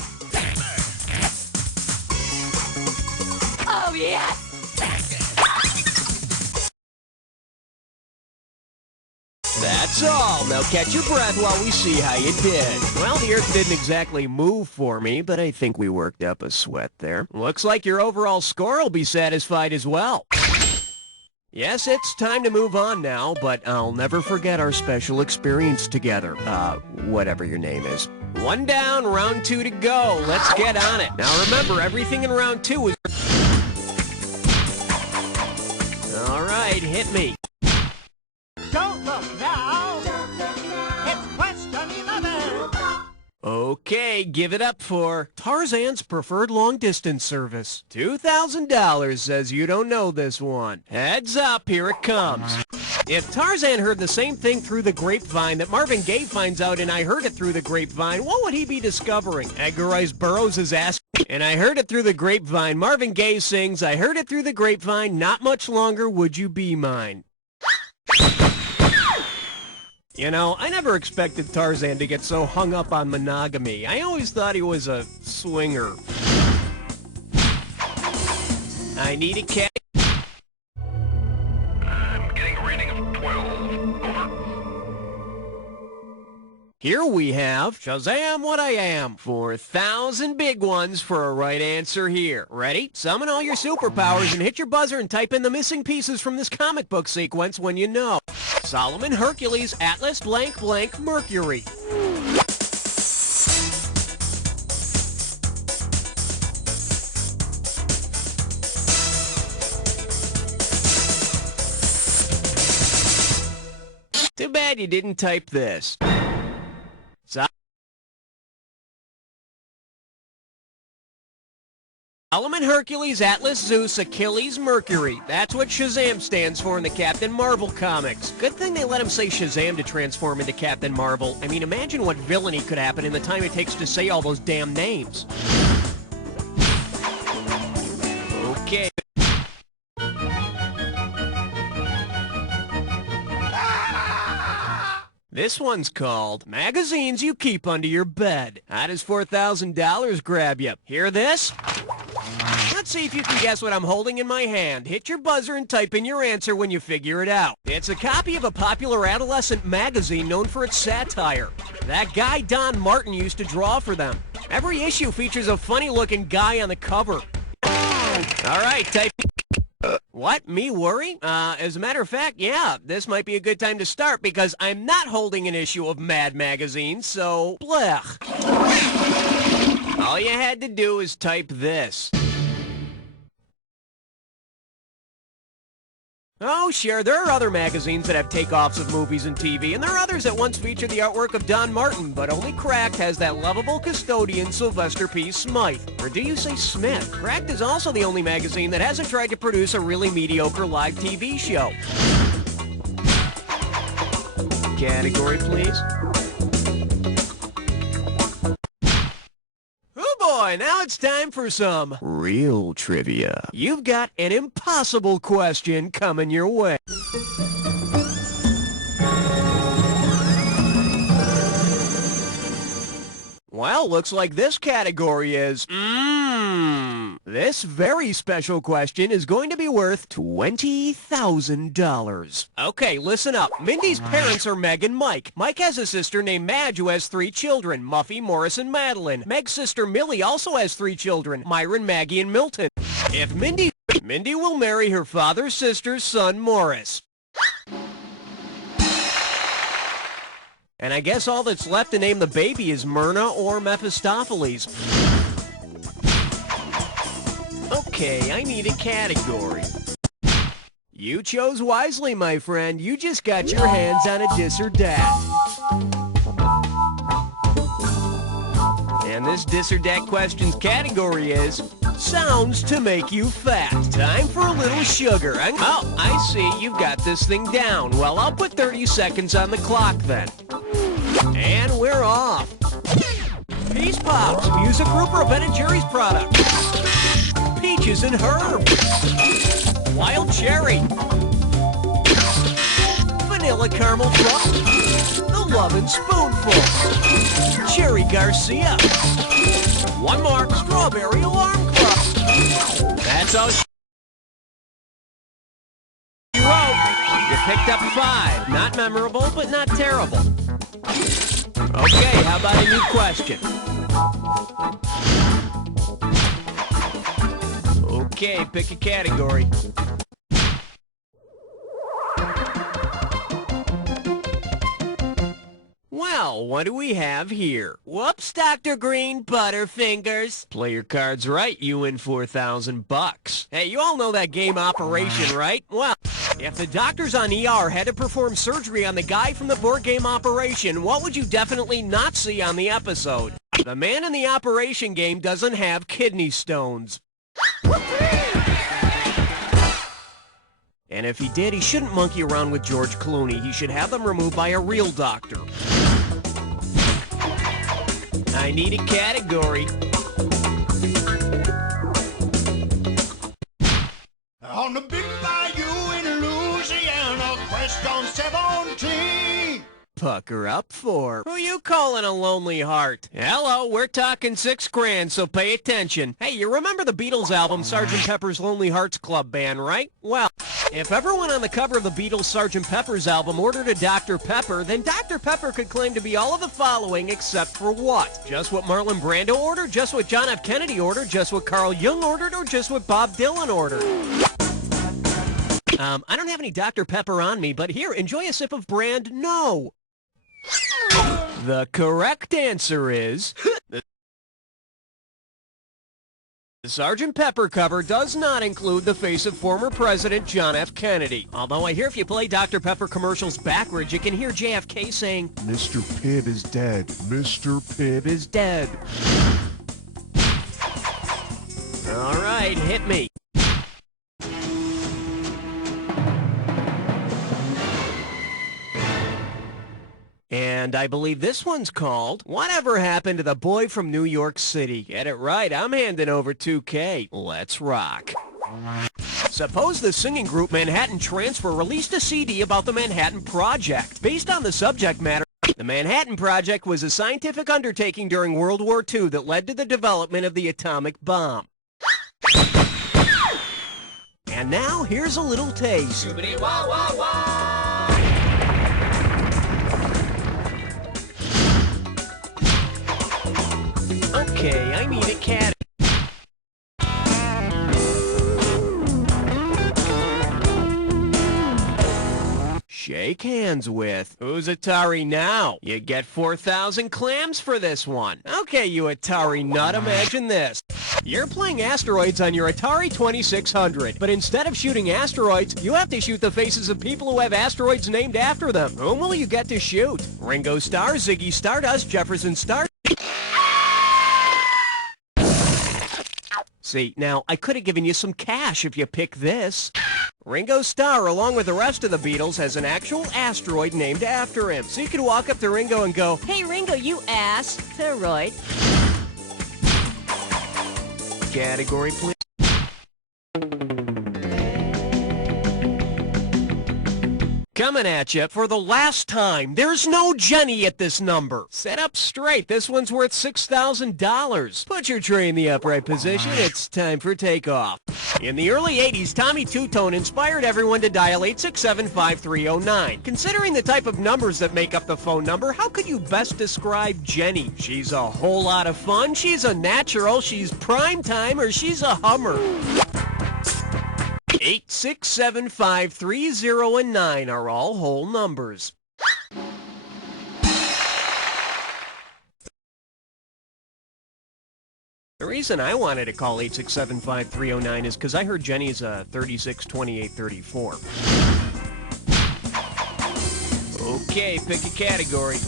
Oh, yes! That's all. Now catch your breath while we see how you did. Well, the earth didn't exactly move for me, but I think we worked up a sweat there. Looks like your overall score will be satisfied as well. Yes, it's time to move on now, but I'll never forget our special experience together. Whatever your name is. 1 down, round 2 to go. Let's get on it. Now remember, everything in round 2 is... All right, hit me. Don't look now. It's question 11. Okay, give it up for Tarzan's preferred long-distance service. $2,000 says you don't know this one. Heads up, here it comes. If Tarzan heard the same thing through the grapevine that Marvin Gaye finds out and I heard it through the grapevine, what would he be discovering? Edgar Rice Burroughs is asking. And I heard it through the grapevine. Marvin Gaye sings, I heard it through the grapevine, not much longer would you be mine. You know, I never expected Tarzan to get so hung up on monogamy. I always thought he was a swinger. I need a cat. I'm getting a reading of 12. Over. Here we have Shazam What I Am. 4,000 big ones for a right answer here. Ready? Summon all your superpowers and hit your buzzer and type in the missing pieces from this comic book sequence when you know. Solomon, Hercules, Atlas, blank, blank, Mercury. Too bad you didn't type this. Solomon, Hercules, Atlas, Zeus, Achilles, Mercury. That's what Shazam stands for in the Captain Marvel comics. Good thing they let him say Shazam to transform into Captain Marvel. I mean, imagine what villainy could happen in the time it takes to say all those damn names. Okay. This one's called Magazines You Keep Under Your Bed. How does $4,000 grab you? Hear this? Let's see if you can guess what I'm holding in my hand. Hit your buzzer and type in your answer when you figure it out. It's a copy of a popular adolescent magazine known for its satire. That guy Don Martin used to draw for them. Every issue features a funny-looking guy on the cover. All right, type... What? Me worry? As a matter of fact, yeah, this might be a good time to start because I'm not holding an issue of Mad Magazine, so blech. All you had to do is type this. Oh, sure, there are other magazines that have takeoffs of movies and TV, and there are others that once featured the artwork of Don Martin, but only Cracked has that lovable custodian Sylvester P. Smythe. Or do you say Smith? Cracked is also the only magazine that hasn't tried to produce a really mediocre live TV show. Category, please. Boy, now it's time for some real trivia. You've got an impossible question coming your way. Well, looks like this category is, This very special question is going to be worth $20,000. Okay, listen up. Mindy's parents are Meg and Mike. Mike has a sister named Madge who has 3 children, Muffy, Morris, and Madeline. Meg's sister Millie also has 3 children, Myron, Maggie, and Milton. If Mindy will marry her father's sister's son, Morris. And I guess all that's left to name the baby is Myrna or Mephistopheles. Okay, I need a category. You chose wisely, my friend. You just got your hands on a dis or dat. And this dis or dat questions category is sounds to make you fat. Time for a little sugar. Oh, I see. You've got this thing down. Well, I'll put 30 seconds on the clock then. And we're off. Peace Pops, music group or Ben & Jerry's product. Peaches and herb. Wild cherry. Vanilla caramel frost. The Lovin' Spoonful. Cherry Garcia. One more. Strawberry alarm clock. That's all you wrote. You picked up 5. Not memorable, but not terrible. Okay, how about a new question? Okay, pick a category. Well, what do we have here? Whoops, Dr. Green Butterfingers. Play your cards right, you win $4,000. Hey, you all know that game Operation, right? Well, if the doctors on ER had to perform surgery on the guy from the board game Operation, what would you definitely not see on the episode? The man in the Operation game doesn't have kidney stones. And if he did, he shouldn't monkey around with George Clooney. He should have them removed by a real doctor. I need a category. On the big bayou in Louisiana, crest on 17. Pucker up for. Who you calling a lonely heart? Hello, we're talking $6,000, so pay attention. Hey, you remember the Beatles album, Sgt. Pepper's Lonely Hearts Club Band, right? Well, if everyone on the cover of the Beatles' Sgt. Pepper's album ordered a Dr. Pepper, then Dr. Pepper could claim to be all of the following except for what? Just what Marlon Brando ordered? Just what John F. Kennedy ordered? Just what Carl Jung ordered? Or just what Bob Dylan ordered? I don't have any Dr. Pepper on me, but here, enjoy a sip of brand no. The correct answer is... The Sgt. Pepper cover does not include the face of former President John F. Kennedy. Although I hear if you play Dr. Pepper commercials backwards, you can hear JFK saying, Mr. Pibb is dead. Mr. Pibb is dead. All right, hit me. And I believe this one's called, Whatever Happened to the Boy from New York City? Get it right, I'm handing over $2,000. Let's rock. Suppose the singing group Manhattan Transfer released a CD about the Manhattan Project. Based on the subject matter, the Manhattan Project was a scientific undertaking during World War II that led to the development of the atomic bomb. And now, here's a little taste. Okay, I mean a cat. Shake hands with. Who's Atari now? You get 4,000 clams for this one. Okay, you Atari nut, imagine this. You're playing asteroids on your Atari 2600, but instead of shooting asteroids, you have to shoot the faces of people who have asteroids named after them. Whom will you get to shoot? Ringo Starr, Ziggy Stardust, Jefferson Star... See, now, I could have given you some cash if you pick this. Ringo Starr, along with the rest of the Beatles, has an actual asteroid named after him. So you could walk up to Ringo and go, Hey, Ringo, you asteroid. category, please. Coming at you for the last time. There's no Jenny at this number. Set up straight. This one's worth $6,000. Put your tray in the upright position. It's time for takeoff. In the early 80s, Tommy Two-Tone inspired everyone to dial 867-5309. Considering the type of numbers that make up the phone number, how could you best describe Jenny? She's a whole lot of fun, she's a natural, she's prime time, or she's a Hummer. 867-5309 are all whole numbers. The reason I wanted to call 867-5309 is because I heard Jenny's 362834. Okay, pick a category.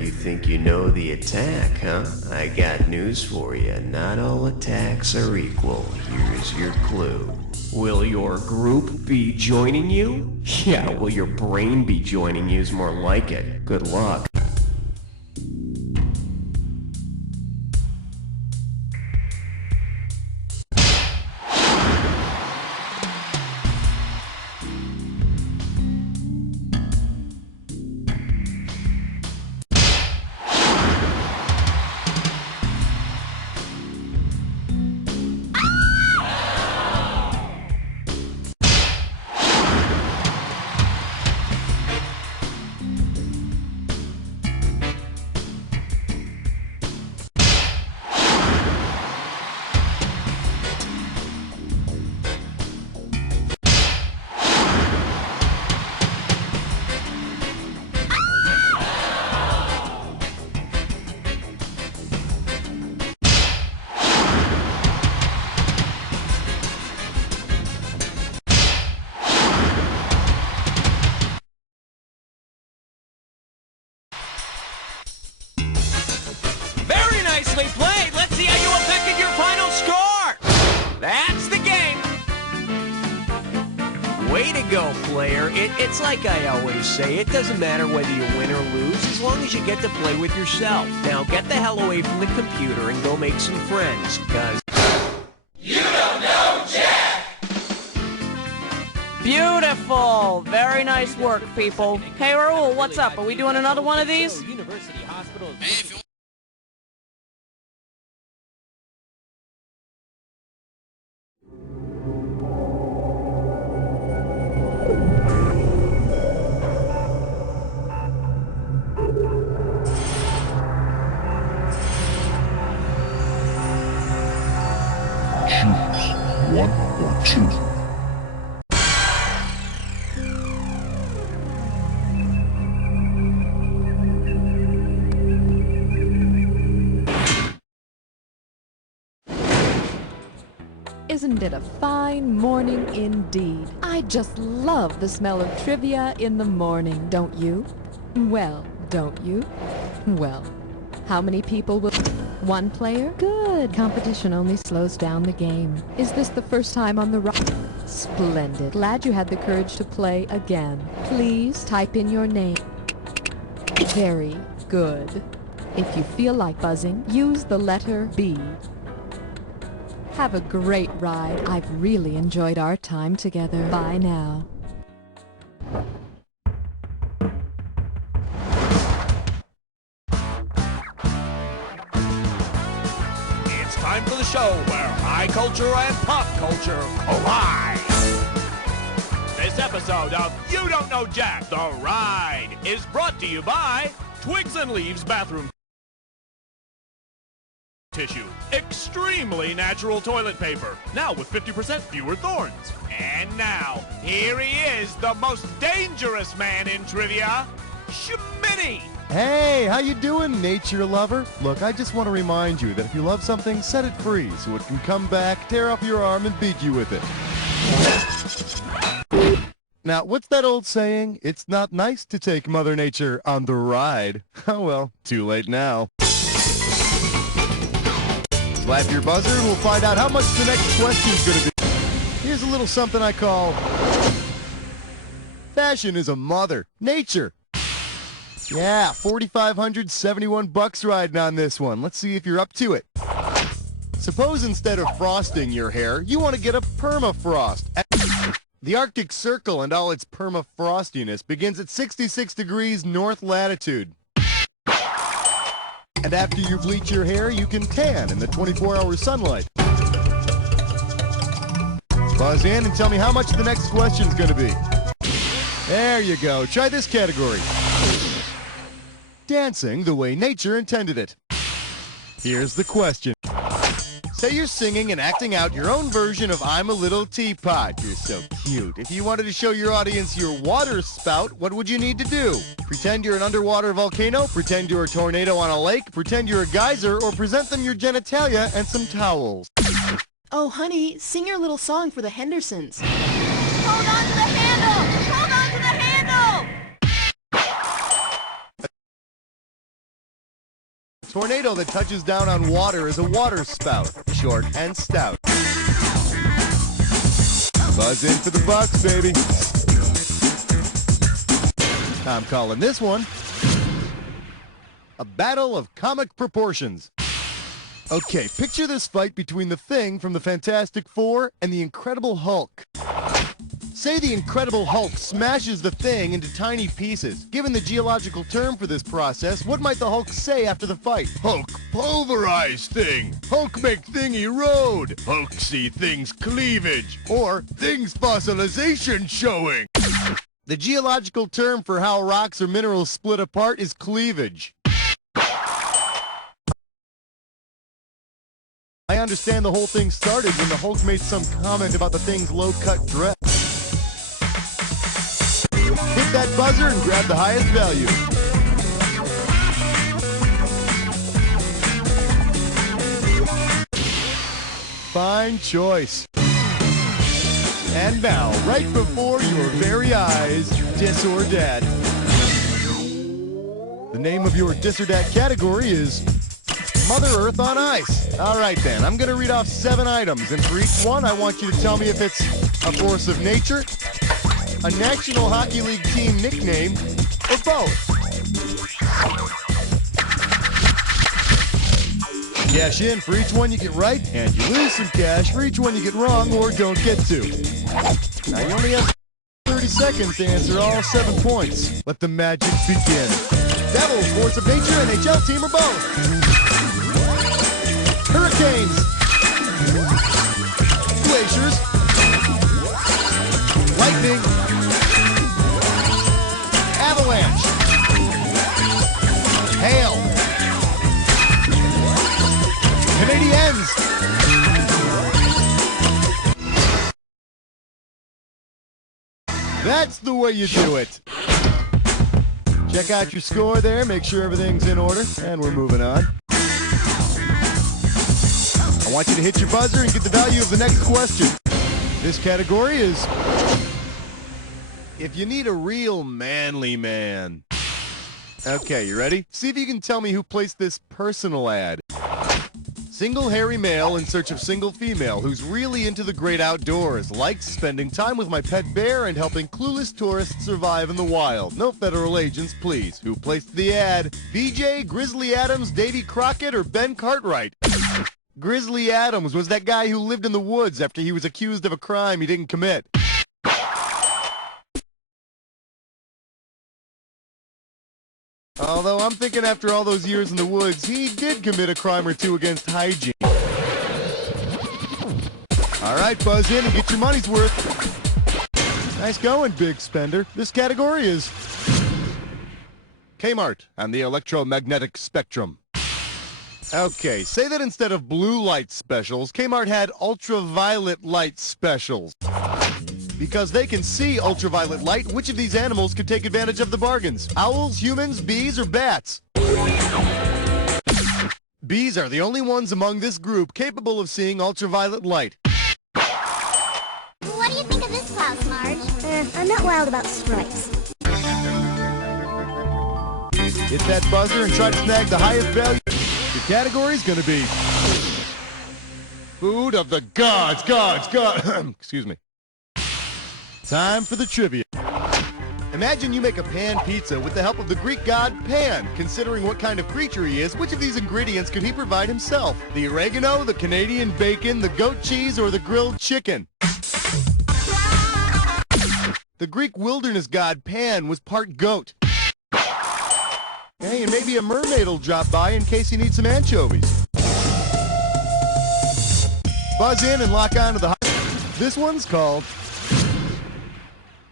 You think you know the attack, huh? I got news for you. Not all attacks are equal. Here's your clue. Will your group be joining you? Yeah, will your brain be joining you is more like it. Good luck. Nicely played. Let's see how you will pick in your final score. That's the game. Way to go, player. It's like I always say, it doesn't matter whether you win or lose as long as you get to play with yourself. Now get the hell away from the computer and go make some friends, because You don't know Jack! Beautiful. Very nice work, people. Hey, Raul, what's up? Are we doing another one of these? Choose 1 or 2. Isn't it a fine morning indeed? I just love the smell of trivia in the morning, don't you? Well, don't you? Well, how many people will... One player? Good. Competition only slows down the game. Is this the first time on the ride? Splendid. Glad you had the courage to play again. Please type in your name. Very good. If you feel like buzzing, use the letter B. Have a great ride. I've really enjoyed our time together. Bye now. show where high culture and pop culture collide. This episode of You Don't Know Jack, The Ride, is brought to you by Twigs and Leaves Bathroom Tissue. Extremely natural toilet paper. Now with 50% fewer thorns. And now, here he is, the most dangerous man in trivia, Schmitty. Hey, how you doing, nature lover? Look, I just want to remind you that if you love something, set it free so it can come back, tear up your arm, and beat you with it. Now, what's that old saying? It's not nice to take Mother Nature on the ride. Oh well, too late now. Slap your buzzer and we'll find out how much the next question's gonna be. Here's a little something I call fashion is a mother. Nature. Yeah, $4,571 riding on this one. Let's see if you're up to it. Suppose instead of frosting your hair, you want to get a permafrost. The Arctic Circle and all its permafrostiness begins at 66 degrees north latitude. And after you bleach your hair, you can tan in the 24-hour sunlight. Buzz in and tell me how much the next question's going to be. There you go. Try this category. Dancing the way nature intended it. Here's the question. Say you're singing and acting out your own version of I'm a Little Teapot. You're so cute. If you wanted to show your audience your water spout, what would you need to do? Pretend you're an underwater volcano, pretend you're a tornado on a lake, pretend you're a geyser, or present them your genitalia and some towels. Oh, honey, sing your little song for the Hendersons. Hold on to the handle! Hold on to the handle! A tornado that touches down on water is a water spout, short and stout. Buzz in for the bucks, baby. I'm calling this one a battle of comic proportions. Okay, picture this fight between the Thing from the Fantastic Four and the Incredible Hulk. Say the Incredible Hulk smashes the Thing into tiny pieces. Given the geological term for this process, what might the Hulk say after the fight? Hulk pulverize Thing. Hulk make Thing erode. Hulk see Thing's cleavage. Or Thing's fossilization showing. The geological term for how rocks or minerals split apart is cleavage. I understand the whole thing started when the Hulk made some comment about the Thing's low-cut dress. Hit that buzzer and grab the highest value. Fine choice. And now, right before your very eyes, Dis or Dat. The name of your Dis or Dat category is Mother Earth on Ice. All right, then. I'm going to read off 7 items, and for each one, I want you to tell me if it's a force of nature, a National Hockey League team nickname, or both. Cash in for each one you get right, and you lose some cash for each one you get wrong or don't get to. Now, you only have 30 seconds to answer all 7 points. Let the magic begin. Devils, force of nature, NHL team, or both. Hurricanes, glaciers, lightning, avalanche, hail, Canadiens. That's the way you do it. Check out your score there, make sure everything's in order, and we're moving on. I want you to hit your buzzer and get the value of the next question. This category is if you need a real manly man. Okay, you ready? See if you can tell me who placed this personal ad. Single hairy male in search of single female who's really into the great outdoors, likes spending time with my pet bear and helping clueless tourists survive in the wild. No federal agents, please. Who placed the ad? BJ, Grizzly Adams, Davy Crockett, or Ben Cartwright? Grizzly Adams was that guy who lived in the woods after he was accused of a crime he didn't commit. Although I'm thinking after all those years in the woods, he did commit a crime or two against hygiene. All right, buzz in and get your money's worth. Nice going, big spender. This category is Kmart and the electromagnetic spectrum. Okay, say that instead of blue light specials, Kmart had ultraviolet light specials. Because they can see ultraviolet light, which of these animals could take advantage of the bargains? Owls, humans, bees, or bats? Bees are the only ones among this group capable of seeing ultraviolet light. What do you think of this blouse, Marge? I'm not wild about stripes. Hit that buzzer and try to snag the highest value. Your category's gonna be food of the gods. Excuse me. Time for the trivia. Imagine you make a pan pizza with the help of the Greek god Pan. Considering what kind of creature he is, which of these ingredients could he provide himself? The oregano, the Canadian bacon, the goat cheese, or the grilled chicken? The Greek wilderness god Pan was part goat. Hey, and maybe a mermaid will drop by in case you need some anchovies. Buzz in and lock on to the... This one's called...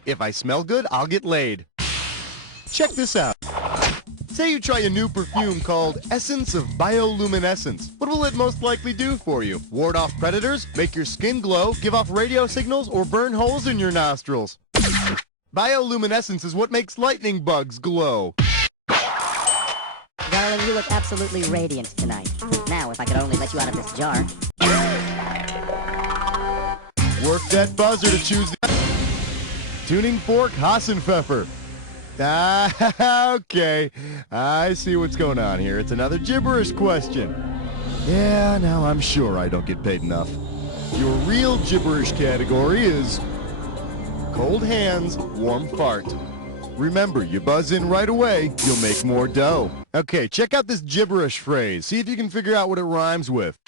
If I smell good, I'll get laid. Check this out. Say you try a new perfume called Essence of Bioluminescence. What will it most likely do for you? Ward off predators, make your skin glow, give off radio signals, or burn holes in your nostrils? Bioluminescence is what makes lightning bugs glow. Darling, you look absolutely radiant tonight. Now, if I could only let you out of this jar. Work that buzzer to choose the... Tuning fork Hassenpfeffer. Okay. I see what's going on here. It's another gibberish question. Yeah, now I'm sure I don't get paid enough. Your real gibberish category is cold hands, warm fart. Remember, you buzz in right away, you'll make more dough. Okay, check out this gibberish phrase. See if you can figure out what it rhymes with.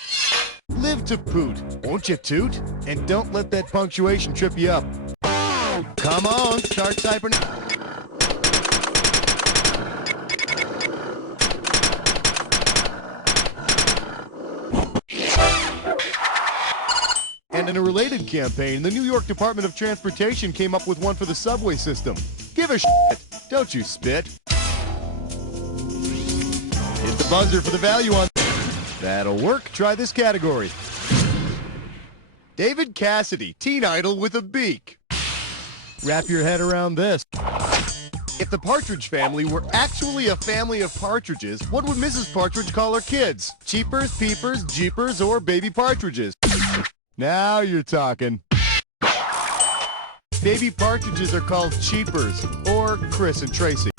Live to poot. Won't you toot? And don't let that punctuation trip you up. Come on, start typing. And in a related campaign, the New York Department of Transportation came up with one for the subway system. Give a shit. Don't you spit. Hit the buzzer for the value on... That'll work. Try this category. David Cassidy, teen idol with a beak. Wrap your head around this. If the Partridge Family were actually a family of partridges, what would Mrs. Partridge call her kids? Cheapers, peepers, jeepers, or baby partridges? Now you're talking. Baby partridges are called cheapers, or Chris and Tracy.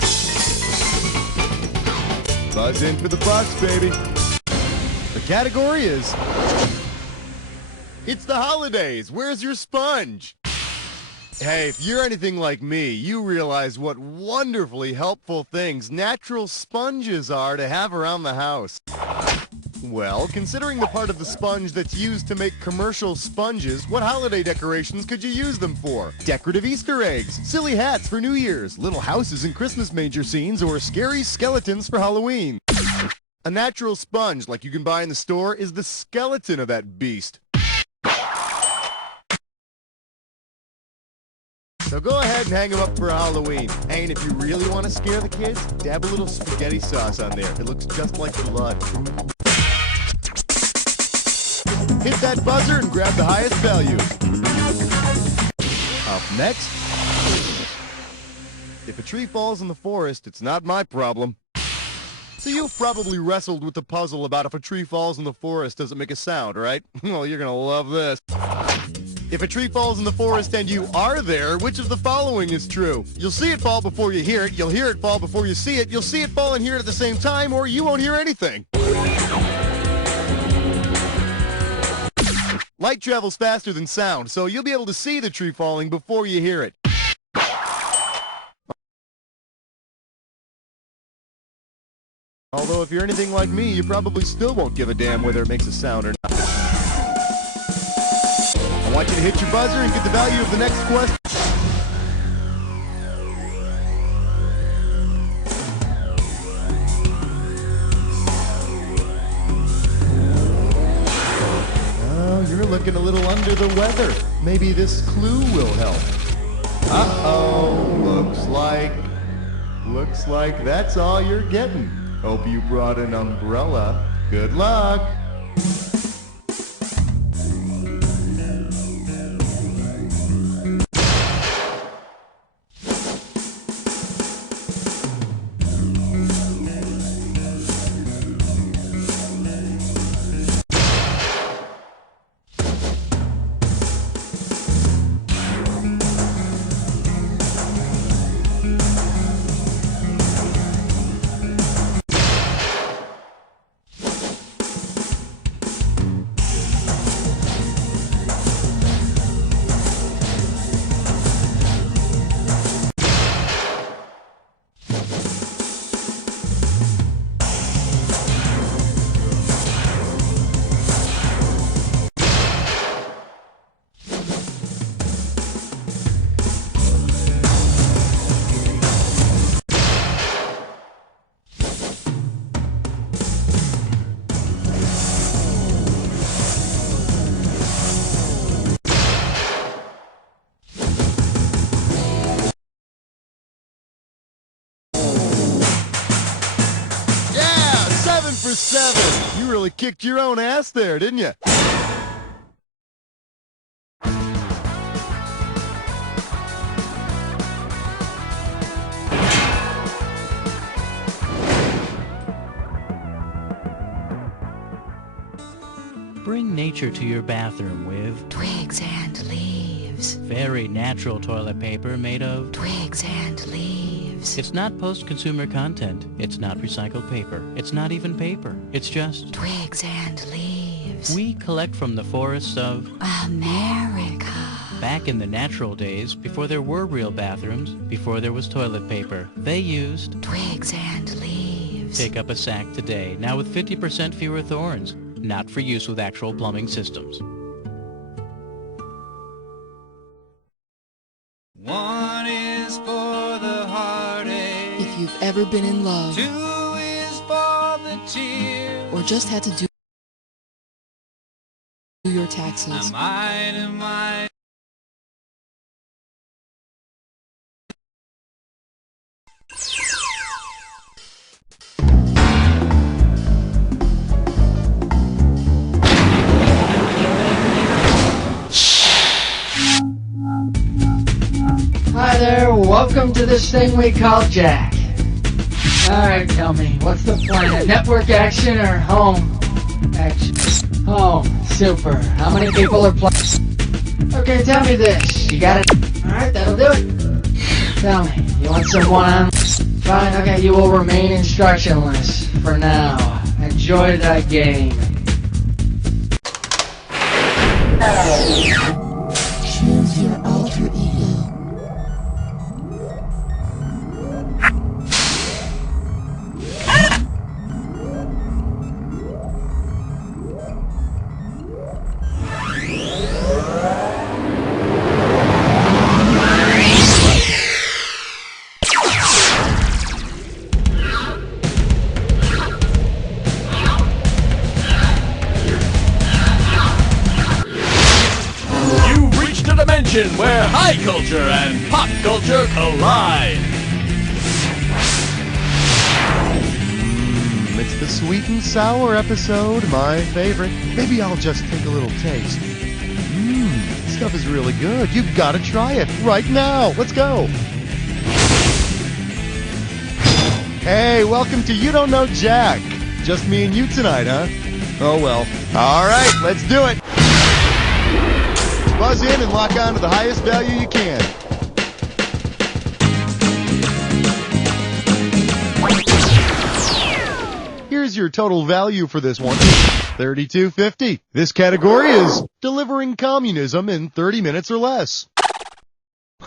Buzz in for the bucks, baby. The category is... It's the holidays. Where's your sponge? Hey, if you're anything like me, you realize what wonderfully helpful things natural sponges are to have around the house. Well, considering the part of the sponge that's used to make commercial sponges, what holiday decorations could you use them for? Decorative Easter eggs, silly hats for New Year's, little houses and Christmas manger scenes, or scary skeletons for Halloween. A natural sponge, like you can buy in the store, is the skeleton of that beast. So go ahead and hang them up for Halloween. And if you really want to scare the kids, dab a little spaghetti sauce on there. It looks just like blood. Hit that buzzer and grab the highest value. Up next, if a tree falls in the forest, it's not my problem. So you've probably wrestled with the puzzle about if a tree falls in the forest, does it make a sound, right? Well, you're gonna love this. If a tree falls in the forest and you are there, which of the following is true? You'll see it fall before you hear it, you'll hear it fall before you see it, you'll see it fall and hear it at the same time, or you won't hear anything. Light travels faster than sound, so you'll be able to see the tree falling before you hear it. Although if you're anything like me, you probably still won't give a damn whether it makes a sound or not. I want you to hit your buzzer and get the value of the next question. Oh, you're looking a little under under the weather. Maybe this clue will help. Uh-oh, looks like that's all you're getting. Hope you brought an umbrella. Good luck. For 7. You really kicked your own ass there, didn't you? Bring nature to your bathroom with twigs and leaves. Very natural toilet paper made of twigs and leaves. It's not post-consumer content. It's not recycled paper. It's not even paper. It's just twigs and leaves. We collect from the forests of America. Back in the natural days, before there were real bathrooms, before there was toilet paper, they used twigs and leaves. Pick up a sack today, now with 50% fewer thorns. Not for use with actual plumbing systems. 1 is for the heartache. If you've ever been in love, 2 is for the tears. Or just had to do your taxes. Am I? Hi there, welcome to this thing we call Jack. Alright, tell me, what's the plan? Network action or home action? Home, super. How many people are playing? Okay, tell me this. You got it? Alright, that'll do it. Tell me, you want some one-on? Fine, okay, you will remain instructionless for now. Enjoy the game. Choose your alter ego. Where high culture and pop culture collide. It's the sweet and sour episode, my favorite. Maybe I'll just take a little taste. This stuff is really good. You've got to try it right now. Let's go. Hey, welcome to You Don't Know Jack. Just me and you tonight, huh? Oh well. All right, let's do it. Buzz in and lock on to the highest value you can. Here's your total value for this one. $32.50. This category is delivering communism in 30 minutes or less.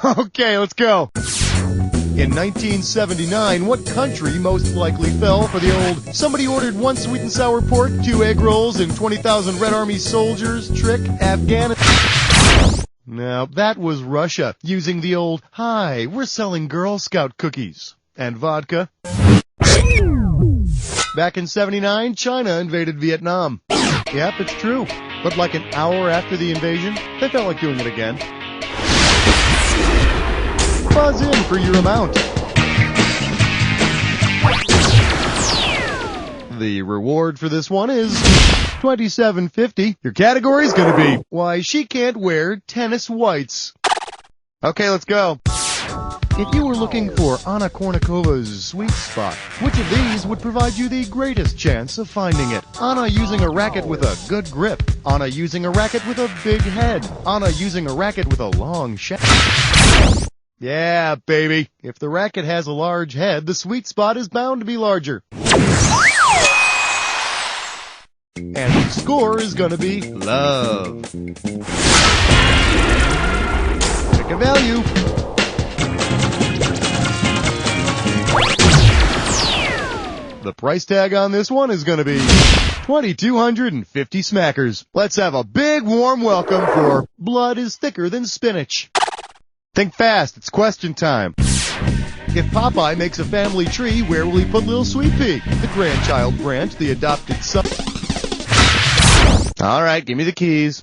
Okay, let's go. In 1979, what country most likely fell for the old somebody ordered 1 sweet and sour pork, 2 egg rolls, and 20,000 Red Army soldiers trick? Afghanistan. Now, that was Russia, using the old, hi, we're selling Girl Scout cookies and vodka. Back in 79, China invaded Vietnam. Yep, it's true. but like an hour after the invasion, they felt like doing it again. Buzz in for your amount. The reward for this one is $27.50. Your category is going to be, why she can't wear tennis whites. Okay, let's go. If you were looking for Anna Kournikova's sweet spot, which of these would provide you the greatest chance of finding it? Anna using a racket with a good grip. Anna using a racket with a big head. Anna using a racket with a long shaft. Yeah, baby. If the racket has a large head, the sweet spot is bound to be larger. And the score is going to be love. Pick a value. The price tag on this one is going to be 2,250 smackers. Let's have a big warm welcome for Blood is Thicker Than Spinach. Think fast, it's question time. If Popeye makes a family tree, where will he put little Sweet Pea? The grandchild branch, the adopted son. All right, give me the keys.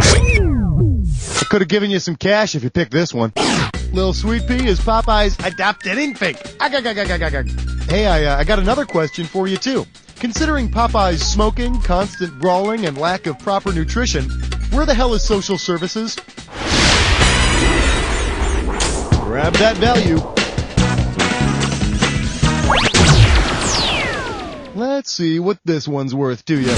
I could have given you some cash if you picked this one. Little Sweet Pea is Popeye's adopted infant. Hey, I got another question for you, too. Considering Popeye's smoking, constant brawling, and lack of proper nutrition, where the hell is social services? Grab that value. Let's see what this one's worth to you.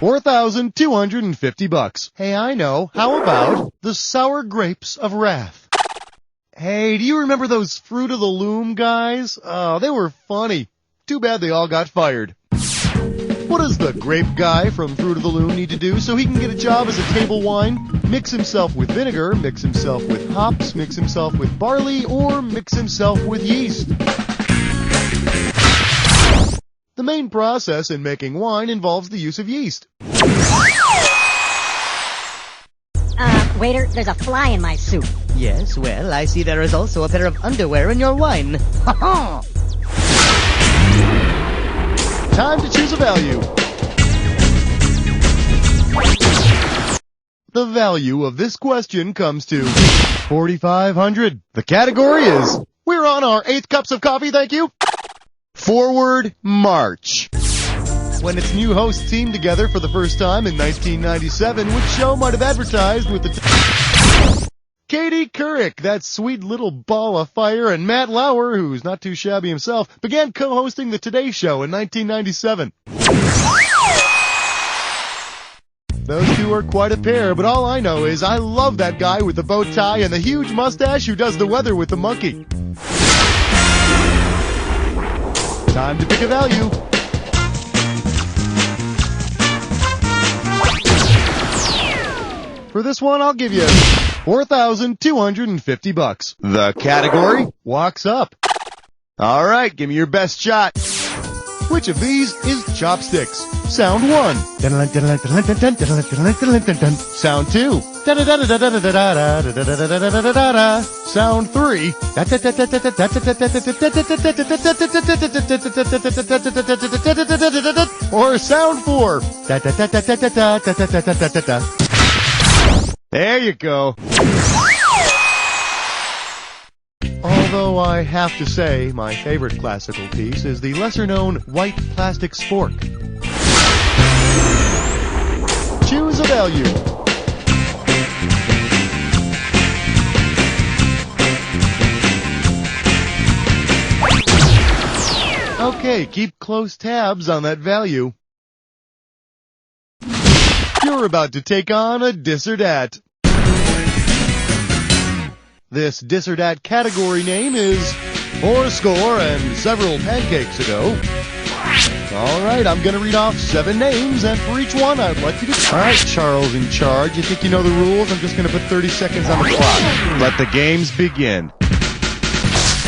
$4,250. Hey, I know. How about the sour grapes of wrath? Hey, do you remember those Fruit of the Loom guys? Oh, they were funny. Too bad they all got fired. What does the grape guy from Fruit of the Loom need to do so he can get a job as a table wine? Mix himself with vinegar, mix himself with hops, mix himself with barley, or mix himself with yeast. The main process in making wine involves the use of yeast. Waiter, there's a fly in my soup. Yes, well, I see there is also a pair of underwear in your wine. Time to choose a value. The value of this question comes to $4,500. The category is, we're on our 8th cups of coffee, thank you. Forward March. When its new hosts teamed together for the first time in 1997, which show might have advertised with the Katie Couric, that sweet little ball of fire, and Matt Lauer, who's not too shabby himself, began co-hosting the Today Show in 1997. Those two are quite a pair, but all I know is I love that guy with the bow tie and the huge mustache who does the weather with the monkey. Time to pick a value. For this one, I'll give you $4,250. The category walks up. All right, give me your best shot. Which of these is chopsticks? Sound 1. Sound 2. Sound 3. Or sound 4. There you go. Although I have to say my favorite classical piece is the lesser-known white plastic spork. Choose a value. Okay, keep close tabs on that value. You're about to take on a dis or dat. This dis or dat category name is Fourscore and Several Pancakes Ago. Alright, I'm going to read off 7 names, and for each one, I'd like you to... Alright, Charles in charge. You think you know the rules? I'm just going to put 30 seconds on the clock. Let the games begin.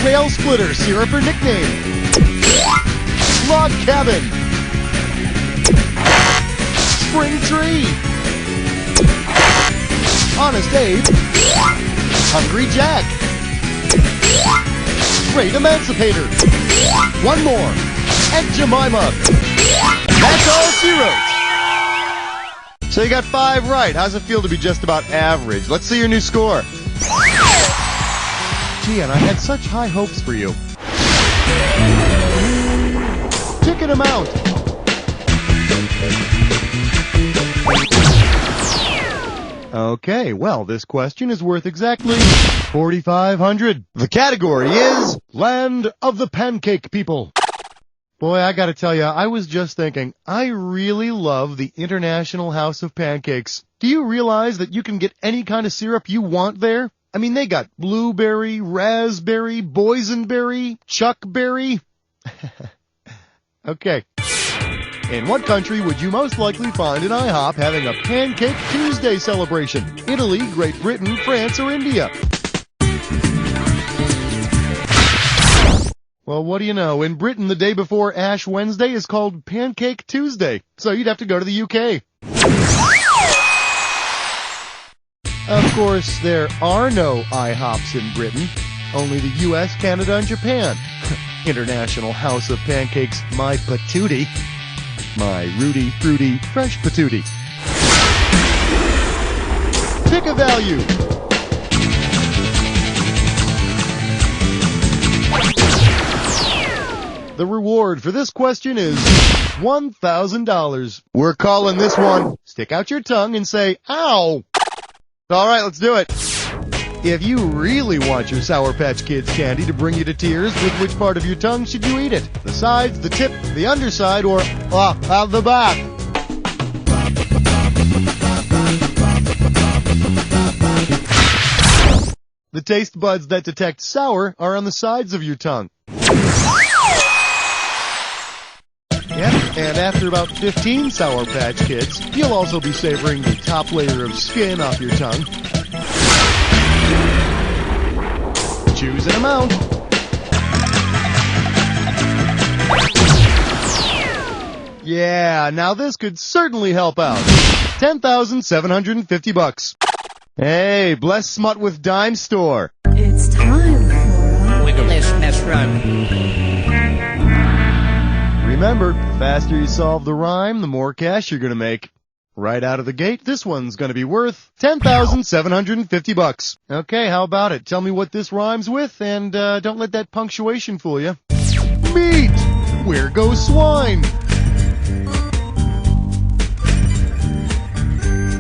Rail Splitter, syrup or nickname? Log Cabin. Spring Tree. Honest Abe. Hungry Jack. Great Emancipator. One more. Aunt Jemima. That's all she wrote. So you got 5 right. How's it feel to be just about average? Let's see your new score. Gee, and I had such high hopes for you. Ticket amount. Okay, well, this question is worth exactly $4,500. The category is Land of the Pancake People. Boy, I gotta tell you, I was just thinking, I really love the International House of Pancakes. Do you realize that you can get any kind of syrup you want there? I mean, they got blueberry, raspberry, boysenberry, chuckberry. Okay. In what country would you most likely find an IHOP having a Pancake Tuesday celebration? Italy, Great Britain, France, or India? Well, what do you know? In Britain, the day before Ash Wednesday is called Pancake Tuesday, so you'd have to go to the UK. Of course, there are no IHOPs in Britain, only the US, Canada, and Japan. International House of Pancakes, my patootie. My Rudy Fruity Fresh Patootie. Pick a value. The reward for this question is $1,000. We're calling this one, stick out your tongue and say, ow. All right, let's do it. If you really want your Sour Patch Kids candy to bring you to tears, with which part of your tongue should you eat it? The sides, the tip, the underside, or out the back? The taste buds that detect sour are on the sides of your tongue. Yep, and after about 15 Sour Patch Kids, you'll also be savoring the top layer of skin off your tongue. Choose an amount. Yeah, now this could certainly help out. $10,750. Hey, bless Smut with Dime Store. It's time for Wiggleness run. Remember, the faster you solve the rhyme, the more cash you're gonna make. Right out of the gate, this one's gonna be worth $10,750. Okay, how about it? Tell me what this rhymes with, and don't let that punctuation fool you. Meat! Where goes swine?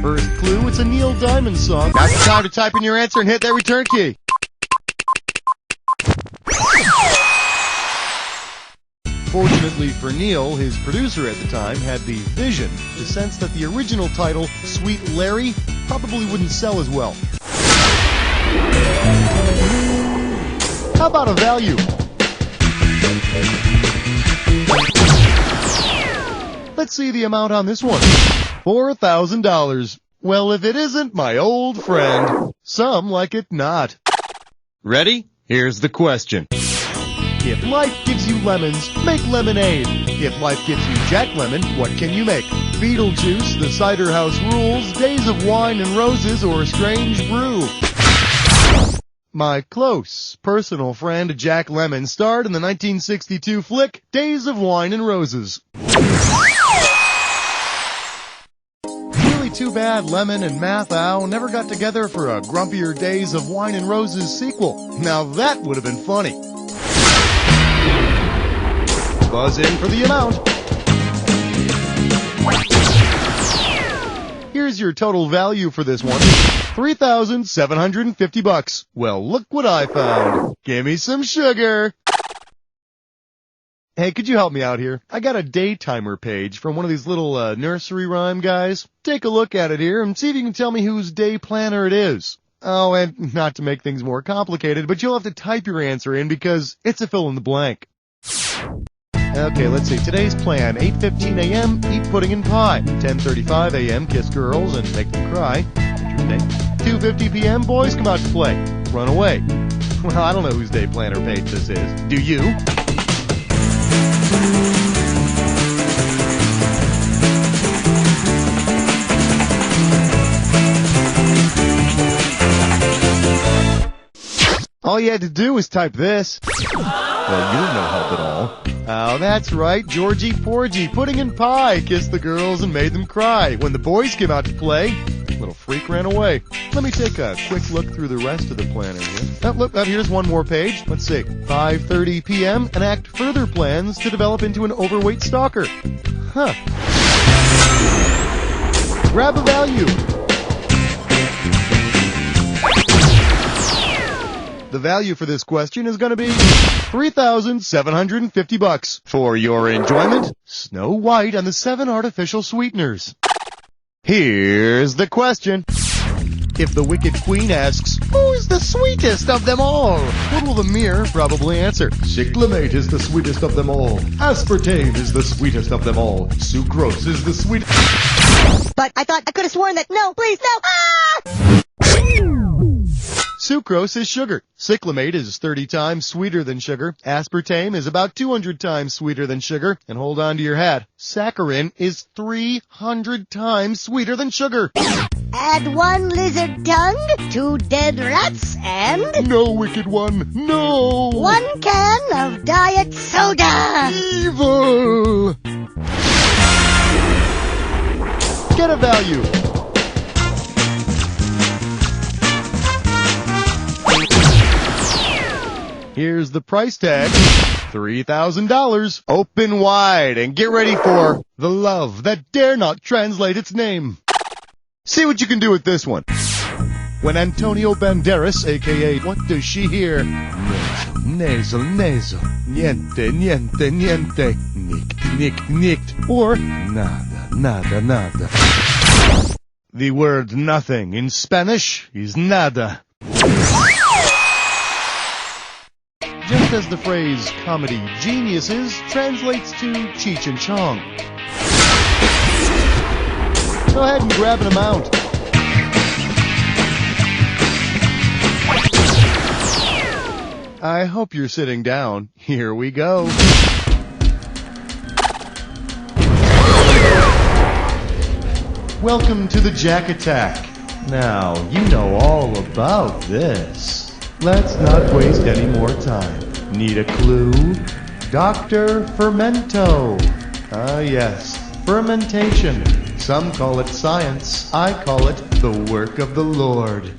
First clue, it's a Neil Diamond song. Now's the time to type in your answer and hit that return key. Fortunately for Neil, his producer at the time had the vision to sense that the original title, Sweet Larry, probably wouldn't sell as well. How about a value? Let's see the amount on this one. $4,000. Well, if it isn't my old friend, some like it not. Ready? Here's the question. If life gives you lemons, make lemonade. If life gives you Jack Lemon, what can you make? Beetlejuice, The Cider House Rules, Days of Wine and Roses, or Strange Brew? My close personal friend Jack Lemmon starred in the 1962 flick Days of Wine and Roses. Really too bad Lemon and Mathau never got together for a grumpier Days of Wine and Roses sequel. Now that would have been funny. Buzz in for the amount. Here's your total value for this one. $3,750. Well, look what I found. Give me some sugar. Hey, could you help me out here? I got a day timer page from one of these little nursery rhyme guys. Take a look at it here and see if you can tell me whose day planner it is. Oh, and not to make things more complicated, but you'll have to type your answer in because it's a fill in the blank. Okay, let's see. Today's plan, 8:15 a.m., eat pudding and pie. 10:35 a.m., kiss girls and make them cry. Interesting. 2:50 p.m., boys come out to play. Run away. Well, I don't know whose day planner page this is. Do you? All you had to do was type this. Well, you're no help at all. Oh, that's right, Georgie Porgy, pudding and pie, kissed the girls and made them cry. When the boys came out to play, little freak ran away. Let me take a quick look through the rest of the planner here. Oh, look, here's one more page. Let's see. 5:30 p.m. enact further plans to develop into an overweight stalker. Huh. Grab a value. The value for this question is going to be $3,750. For your enjoyment, Snow White and the 7 artificial sweeteners. Here's the question. If the Wicked Queen asks, who's the sweetest of them all? What will the mirror probably answer? Cyclamate is the sweetest of them all. Aspartame is the sweetest of them all. Sucrose is the sweetest. But I thought I could have sworn that. No, please, no! Ah! Sucrose is sugar. Cyclamate is 30 times sweeter than sugar. Aspartame is about 200 times sweeter than sugar. And hold on to your hat. Saccharin is 300 times sweeter than sugar. Add 1 lizard tongue, 2 dead rats, and... No, Wicked One, no! 1 can of diet soda! Evil! Get a value. Here's the price tag, $3,000. Open wide and get ready for the love that dare not translate its name. See what you can do with this one. When Antonio Banderas, a.k.a. What Does She Hear? Nasal, nasal, niente, niente, niente, nicked, nicked, nicked, or nada, nada, nada. The word nothing in Spanish is nada. Just as the phrase comedy geniuses translates to Cheech and Chong. Go ahead and grab an amount. I hope you're sitting down. Here we go. Welcome to the Jack Attack. Now, you know all about this. Let's not waste any more time. Need a clue? Dr. Fermento. Ah, yes. Fermentation. Some call it science. I call it the work of the Lord.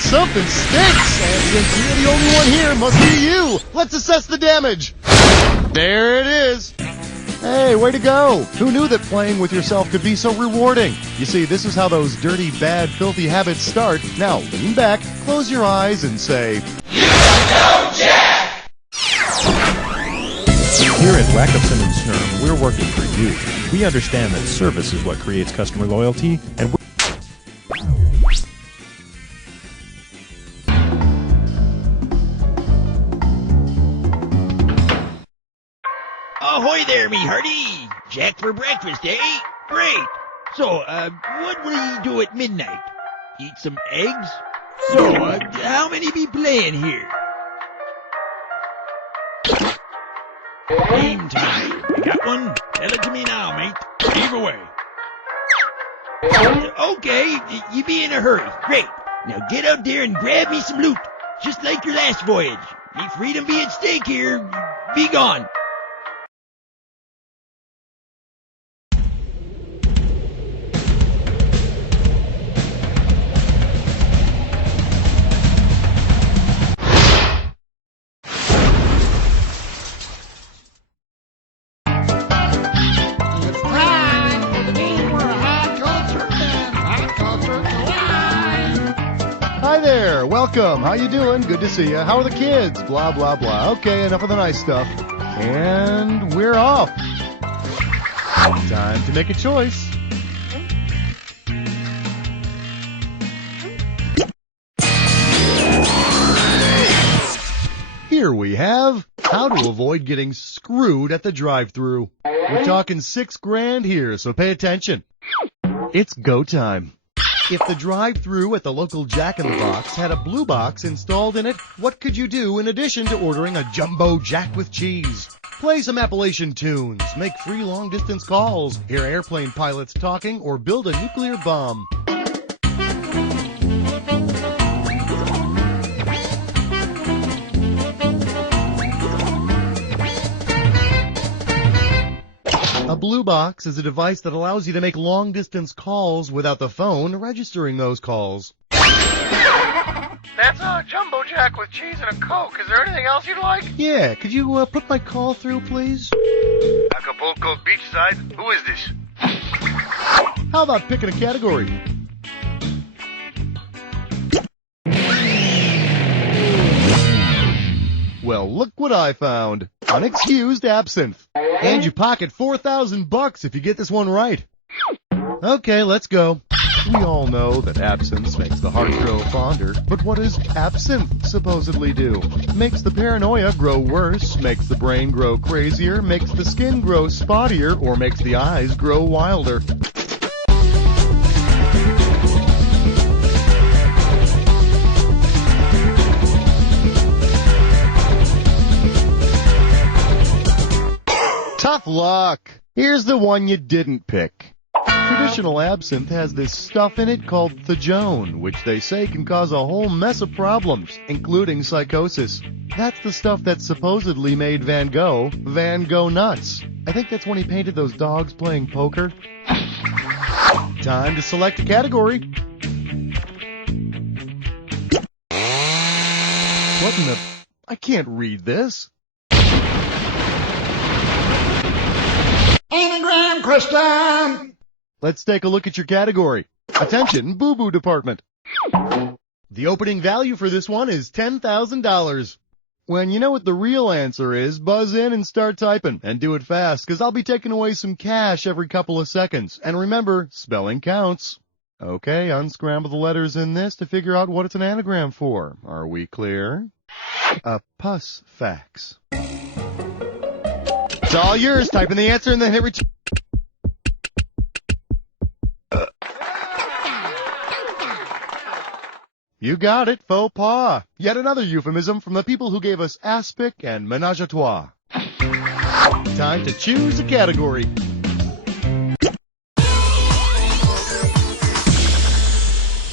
Something stinks, and since you're the only one here, must be you. Let's assess the damage. There it is. Hey, way to go. Who knew that playing with yourself could be so rewarding? You see, this is how those dirty, bad, filthy habits start. Now, lean back, close your eyes, and say, "You know Jack!" Here at Wackerson & Snurm, we're working for you. We understand that service is what creates customer loyalty, and Ahoy there, me hearty! Jack for breakfast, eh? Great! So, what will you do at midnight? Eat some eggs? So, how many be playing here? Game time. You got one? Tell it to me now, mate. Leave away. Okay, you be in a hurry. Great. Now get out there and grab me some loot. Just like your last voyage. Me freedom be at stake here. Be gone. It's time for the game where high culture and high culture collide. Hi there, welcome. How you doing? Good to see you. How are the kids? Blah, blah, blah. Okay, enough of the nice stuff. And we're off. Time to make a choice. Here we have how to avoid getting screwed at the drive-thru. We're talking $6 grand here, so pay attention. It's go time. If the drive-thru at the local Jack in the Box had a blue box installed in it, what could you do in addition to ordering a jumbo jack with cheese? Play some Appalachian tunes, make free long-distance calls, hear airplane pilots talking, or build a nuclear bomb. A blue box is a device that allows you to make long-distance calls without the phone registering those calls. That's a jumbo jack with cheese and a Coke. Is there anything else you'd like? Yeah, could you put my call through, please? Acapulco Beachside? Who is this? How about picking a category? Well, look what I found. Unexcused absinthe. And you pocket $4,000 if you get this one right. Okay, let's go. We all know that absinthe makes the heart grow fonder, but what does absinthe supposedly do? Makes the paranoia grow worse, makes the brain grow crazier, makes the skin grow spottier, or makes the eyes grow wilder. Tough luck. Here's the one you didn't pick. Traditional absinthe has this stuff in it called thajone, which they say can cause a whole mess of problems, including psychosis. That's the stuff that supposedly made Van Gogh nuts. I think that's when he painted those dogs playing poker. Time to select a category. What in the... I can't read this. Anagram question! Let's take a look at your category. Attention, boo-boo department. The opening value for this one is $10,000. When you know what the real answer is, buzz in and start typing, and do it fast, because I'll be taking away some cash every couple of seconds. And remember, spelling counts. Okay, unscramble the letters in this to figure out what it's an anagram for. Are we clear? A pus fax. It's all yours. Type in the answer and then hit return. You got it, faux pas. Yet another euphemism from the people who gave us aspic and menage a trois. Time to choose a category.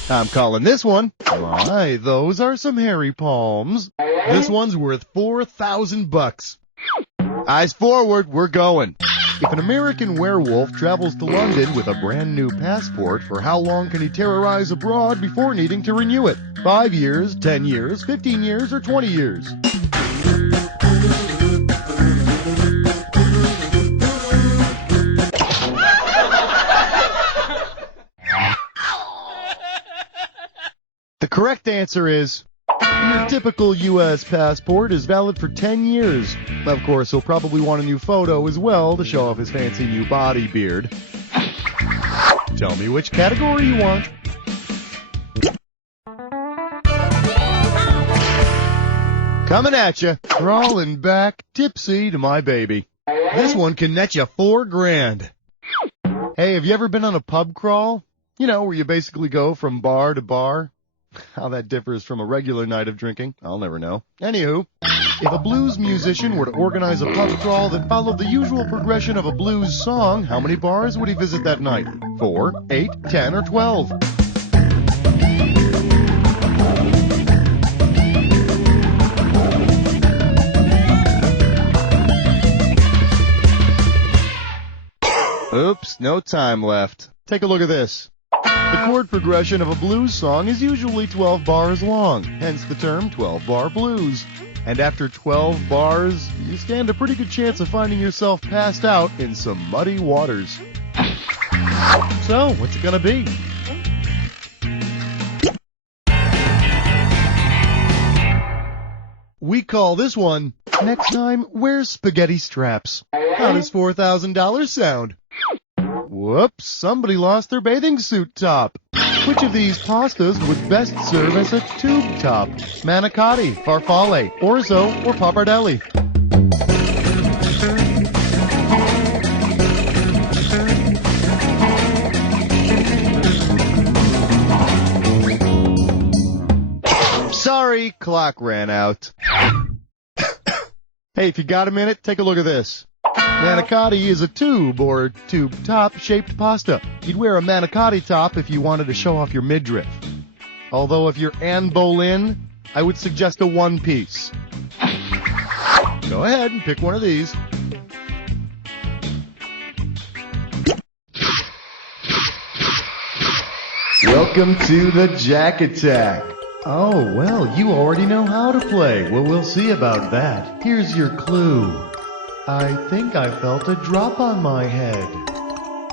I'm calling this one. My, those are some hairy palms. This one's worth $4,000. Eyes forward, we're going. If an American werewolf travels to London with a brand new passport, for how long can he terrorize abroad before needing to renew it? 5 years, 10 years, 15 years, or 20 years? The correct answer is... Your typical U.S. passport is valid for 10 years. Of course, he'll probably want a new photo as well to show off his fancy new body beard. Tell me which category you want. Coming at you, crawling back, tipsy to my baby. This one can net you $4 grand. Hey, have you ever been on a pub crawl? You know, where you basically go from bar to bar? How that differs from a regular night of drinking, I'll never know. Anywho, if a blues musician were to organize a pub crawl that followed the usual progression of a blues song, how many bars would he visit that night? 4, 8, 10, or 12? Oops, no time left. Take a look at this. The chord progression of a blues song is usually 12 bars long, hence the term 12-bar blues. And after 12 bars, you stand a pretty good chance of finding yourself passed out in some muddy waters. So, what's it gonna be? We call this one, Next Time Wear Spaghetti Straps. How does $4,000 sound? Whoops, somebody lost their bathing suit top. Which of these pastas would best serve as a tube top? Manicotti, farfalle, orzo, or pappardelle? Sorry, clock ran out. Hey, if you got a minute, take a look at this. Manicotti is a tube or tube top shaped pasta. You'd wear a manicotti top if you wanted to show off your midriff. Although if you're Anne Boleyn, I would suggest a one piece. Go ahead and pick one of these. Welcome to the Jack Attack. Oh, well, you already know how to play. Well, we'll see about that. Here's your clue. I think I felt a drop on my head.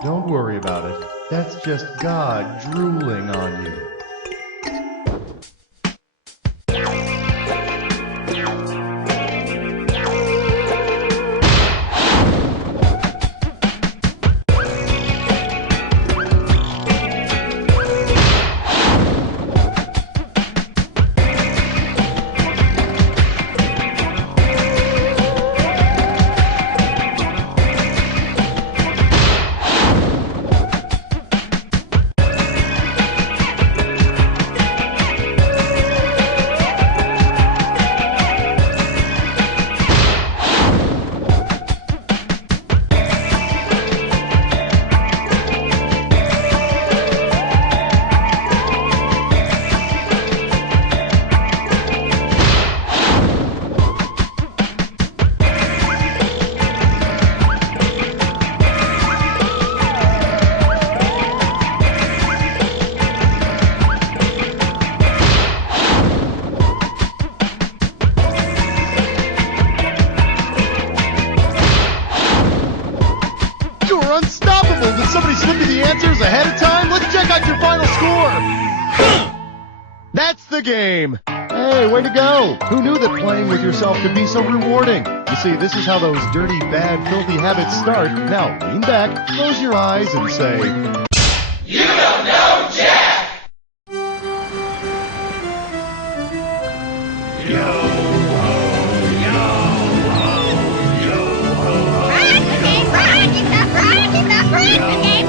Don't worry about it. That's just God drooling on you. Did somebody slip you the answers ahead of time? Let's check out your final score. That's the game. Hey, way to go. Who knew that playing with yourself could be so rewarding? You see, this is how those dirty, bad, filthy habits start. Now, lean back, close your eyes, and say, You don't know Jack! Rock the game,